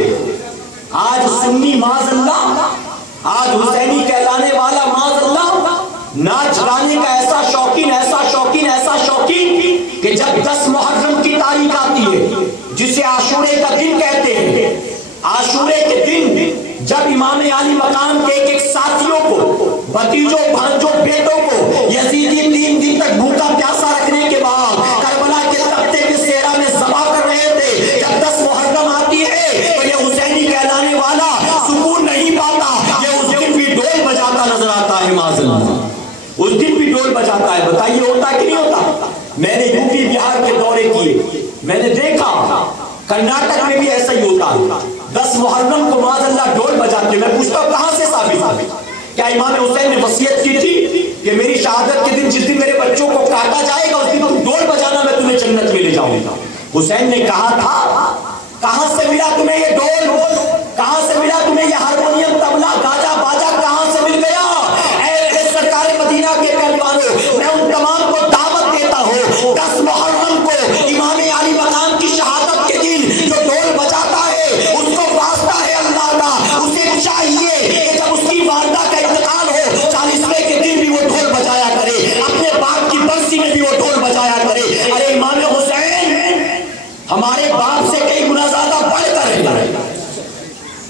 آج سنی معاذ اللہ، آج حسینی کہلانے والا معاذ اللہ ناچ گانے کا ایسا شوقین، ایسا شوقین، ایسا شوقین کہ جب 10 محرم کی تاریخ آتی ہے، جسے عاشورے کا دن کہتے ہیں، عاشورے کے دن جب امام علی مقام کے ایک ساتھیوں کو، بھتیجوں، بھانجوں، بیٹوں کو یزیدی 3 دن تک بھوکا پیاسا رکھنے کے بعد کربلا کے تختے کے صحرا میں ذبح کر رہے تھے، جب 10 محرم آتی ہے تو یہ حسینی کہلانے والا سکون نہیں پاتا، یہ اس دن بھی ڈول بجاتا نظر آتا ہے معاذ اللہ، اس دن بھی ڈول بجاتا ہے۔ بتائیے ہوتا کہ نہیں ہوتا؟ میں نے یوپی بہار کے دورے کیے، میں نے دیکھا کرناٹک میں بھی ایسا ہی ہوتا ہے، 10 محرم کو معاذ اللہ ڈول بجاتے۔ میں پوچھتا ہوں کہاں سے ثابت ہے؟ کیا امام حسین نے وصیت کی تھی کہ میری شہادت کے دن جس دن میرے بچوں کو کاٹا جائے گا اس دن تم ڈول بجانا، میں تمہیں جنت میں لے جاؤں گا؟ حسین نے کہا تھا، کہاں سے ملا تمہیں یہ ڈول؟ کہاں سے ملا تمہیں یہ ہارمونیم، طبلہ، گاجا باجا کہاں سے مل گیا؟ اے سرکار مدینہ کے پہلوانوں، میں ان تمام کو دعوت دیتا ہوں، 10 محرم کو امام علی مقام کی شہادت کے دن جو ڈول بجاتا ہے اس کو واسطہ ہے اللہ کا، اسے چاہیے کہ جب اس کی والدہ کا انتقال ہو 40ویں کے دن بھی وہ ڈھول بجایا کرے، اپنے باپ کی برسی میں بھی وہ ڈھول بجایا کرے۔ ارے امام حسین ہمارے باپ سے کئی گنا زیادہ بڑھ کر ہے،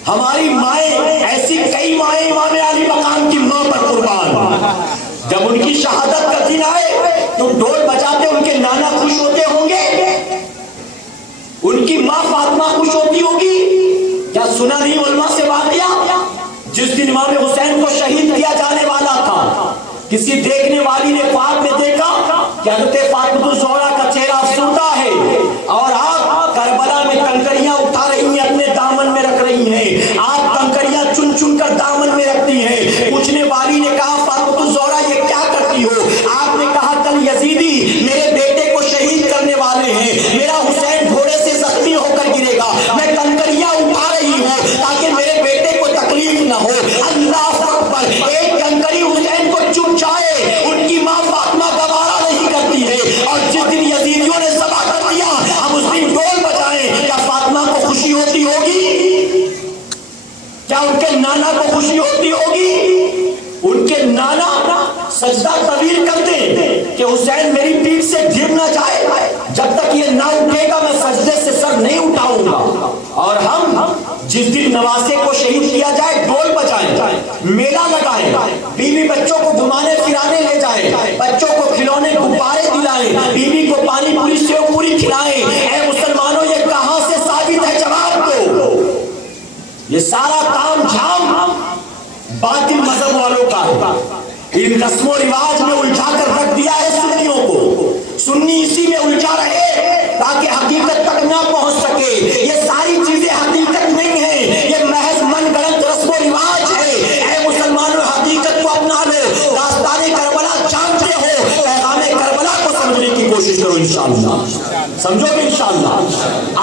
ہماری مائیں، ایسی کئی مائیں امام علی مقام کی ماں پر قربان، جب ان کی شہادت کا دن آئے تو ڈھول بجاتے، ان کے نانا خوش ہوتے ہوں گے، ان کی ماں فاطمہ خوش ہوتی ہوگی۔ کیا سنا نہیں علماء سے واقعہ؟ جس دن امام حسین کو شہید کیا جانے والا تھا، کسی دیکھنے والی نے خواب میں دیکھا کہ حضرت فاطمہ الزہرا کا چہرہ افسردہ ہے اور آپ کربلا میں کنکریاں اٹھا رہی ہیں، اپنے دامن میں رکھ رہی ہیں، آپ کنکریاں چن چن کر دامن میں رکھتی ہیں۔ پوچھنے والی نے کہا فاطمہ الزہرا یہ کیا کرتی ہو؟ آپ نے کہا کل یزیدی میرے بیٹے کو شہید کرنے والے ہیں، میرا حسین گھوڑے سے زخمی ہو کر گرے گا، میں کنکریاں اٹھا رہی ہوں تاکہ میرے بیٹے کو تکلیف نہ ہو۔ اللہ اکبر، ایک کنکری حسین کو چپ جائے ان کی ماں فاطمہ گوارا نہیں کرتی ہے، اور جس دن یزیدیوں نے ذبح کر دیا ہم اس دن ڈول بجائیں، کیا فاطمہ کو خوشی ہوتی ہوگی؟ کیا ان کے نانا کو خوشی ہوتی ہوگی؟ ان کے نانا سجدہ طویل کرتے کہ حسین میری پیٹھ سے گر نہ جائے، جب تک یہ نہ اٹھے گا میں سجدے سے سر نہیں اٹھاؤں گا، اور ہم جس دن نواسے کو شہید کیا جائے ڈول بجائیں۔ میلہ لگائے، بیوی بچوں کو گھمانے پھرانے لے جائے، بچوں کو کھلونے غبارے دلائے، بیوی کو پانی پوری سیو پوری کھلائے. اے مسلمانوں یہ کہاں سے ثابت ہے جواب دو؟ یہ سارا کام جھام باطل مذہب والوں کا ہے. ان رسم و رواج میں الجھا کر رکھ دیا ہے سنیوں کو. سنی اسی میں الجھا رہے تاکہ حقیقت تک نہ پہنچ سکے. یہ ساری چیزیں حقیقت نہیں ہیں، یہ محض من گڑت رسم و رواج ہے. اے مسلمانوں حقیقت کو اپنا لو. داستان کربلا جانتے ہو، پیغام کربلا کو سمجھنے کی کوشش کرو انشاءاللہ. سمجھو گے انشاءاللہ.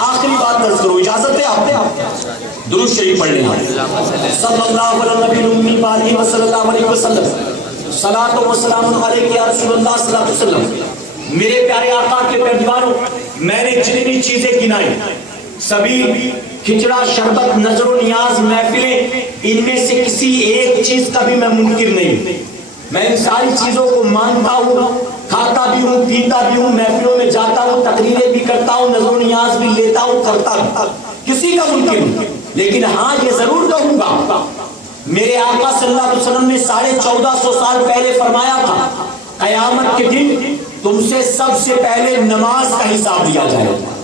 آخری بات درس کرو، اجازت ہے آپ درود شریف پڑھ لینا. صلی اللہ علیہ نبی الامی وآلہ وصلی اللہ علیہ وسلم. صلاۃ و سلام علیک یا رسول اللہ صلی اللہ علیہ وسلم. میرے پیارے آقا کے پیروانوں، میں نے جتنی چیزیں گنائی سبھی کھچڑا، شربت، نظر و نیاز، محفلیں، ان میں سے کسی ایک چیز کا بھی میں منکر نہیں. میں ان ساری چیزوں کو مانتا ہوں، کھاتا بھی ہوں، پیتا بھی ہوں، محفلوں میں جاتا ہوں، تقریریں بھی کرتا ہوں، نظر و نیاز بھی لیتا ہوں، کرتا ہوں، کسی کا منکر نہیں. لیکن ہاں یہ ضرور کہوں گا، میرے آقا صلی اللہ علیہ وسلم نے 1450 سال پہلے فرمایا تھا قیامت کے دن تم سے سب سے پہلے نماز کا حساب لیا جائے گا.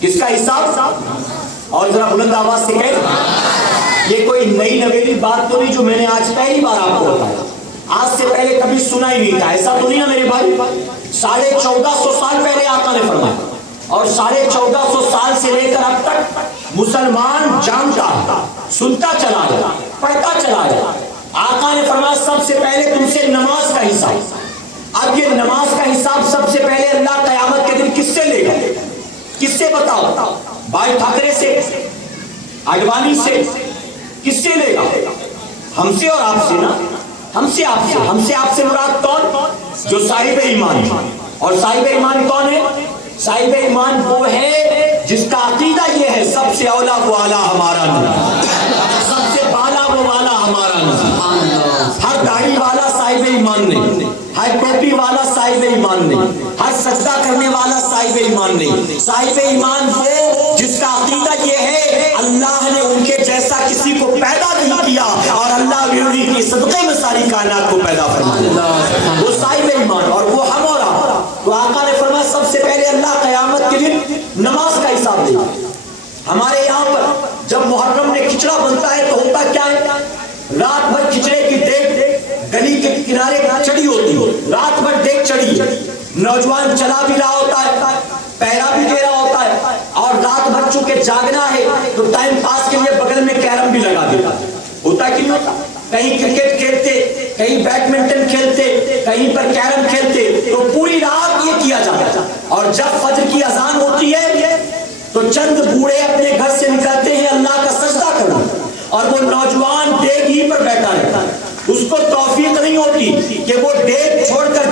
کس کا حساب؟ اور ذرا بلند آواز سے کہہ. یہ کوئی نئی نویلی بات تو نہیں جو میں نے آج پہلی بار آپ کو بتایا. آج سے پہلے کبھی سنا ہی نہیں تھا. ایسا تو نہیں نا میرے بھائی؟ 1450 سال پہلے آقا نے فرمایا، اور 1450 سال سے لے کر اب تک مسلمان جانتا، سنتا چلا جائے، پڑھتا چلا جائے. آقا نے فرمایا سب سے پہلے تم سے نماز کا حساب. اب یہ نماز کا حساب سب سے پہلے اللہ قیامت کے دن کس سے لے گا؟ کس سے بتاؤ؟ بھائی ٹھاکرے سے، اڈوانی سے، کس سے لے گا؟ ہم سے اور آپ سے نا. ہم سے آپ سے. ہم سے آپ سے مراد کون؟ جو صاحب ایمان ہے. اور صاحب ایمان کون ہے؟ صاحب ایمان وہ ہے جس کا عقیدہ یہ ہے سب سے اولا وہ اعلیٰ ہمارا نبی، سب سے بالا وہ والا ہمارا نبی. ہر داڑھی والا صاحب ایمان نہیں، ہر ٹوپی والا صاحب ایمان نہیں، ہر سجدہ کرنے والا صاحب ایمان نہیں. صاحب ایمان وہ جس کا عقیدہ یہ ہے اللہ نے ان کے جیسا کسی کو پیدا نہیں کیا اور اللہ بھی انہیں کے صدقے میں ساری کائنات کو پیدا فرمایا. وہ صاحب ایمان اور وہ ہم اور آپ. تو آقا نے فرمایا سب سے پہلے اللہ قیامت کے دن نماز کا حساب لے گا. ہمارے یہاں پر جب محرم میں کھچڑا بنتا ہے تو ہوتا کیا ہے؟ رات بھر کھچڑے کی دیگ گلی کے کنارے چڑی ہوتی ہے، رات بھر دیگ چڑی ہے. نوجوان چلا بھی رہا ہوتا ہے، پہرا بھی دے رہا ہوتا ہے، اور رات بھر چونکہ جاگنا ہے تو ٹائم پاس کے لیے بغل میں کیرم بھی لگا دیتا ہے. ہوتا کہ نہیں ہوتا؟ کہیں کرکٹ کھیلتے، کہیں بیڈمنٹن کھیلتے، کہیں پر کیرم کھیلتے، تو پوری رات یہ کیا جاتا ہے. اور جب فجر کی اذان ہوتی ہے تو چند بوڑھے اپنے گھر سے نکلتے ہیں اللہ کا سجدہ کرنا، اور وہ نوجوان دیگ ہی پر بیٹھا رہتا ہے. اس کو توفیق نہیں ہوتی کہ وہ دیگ چھوڑ کر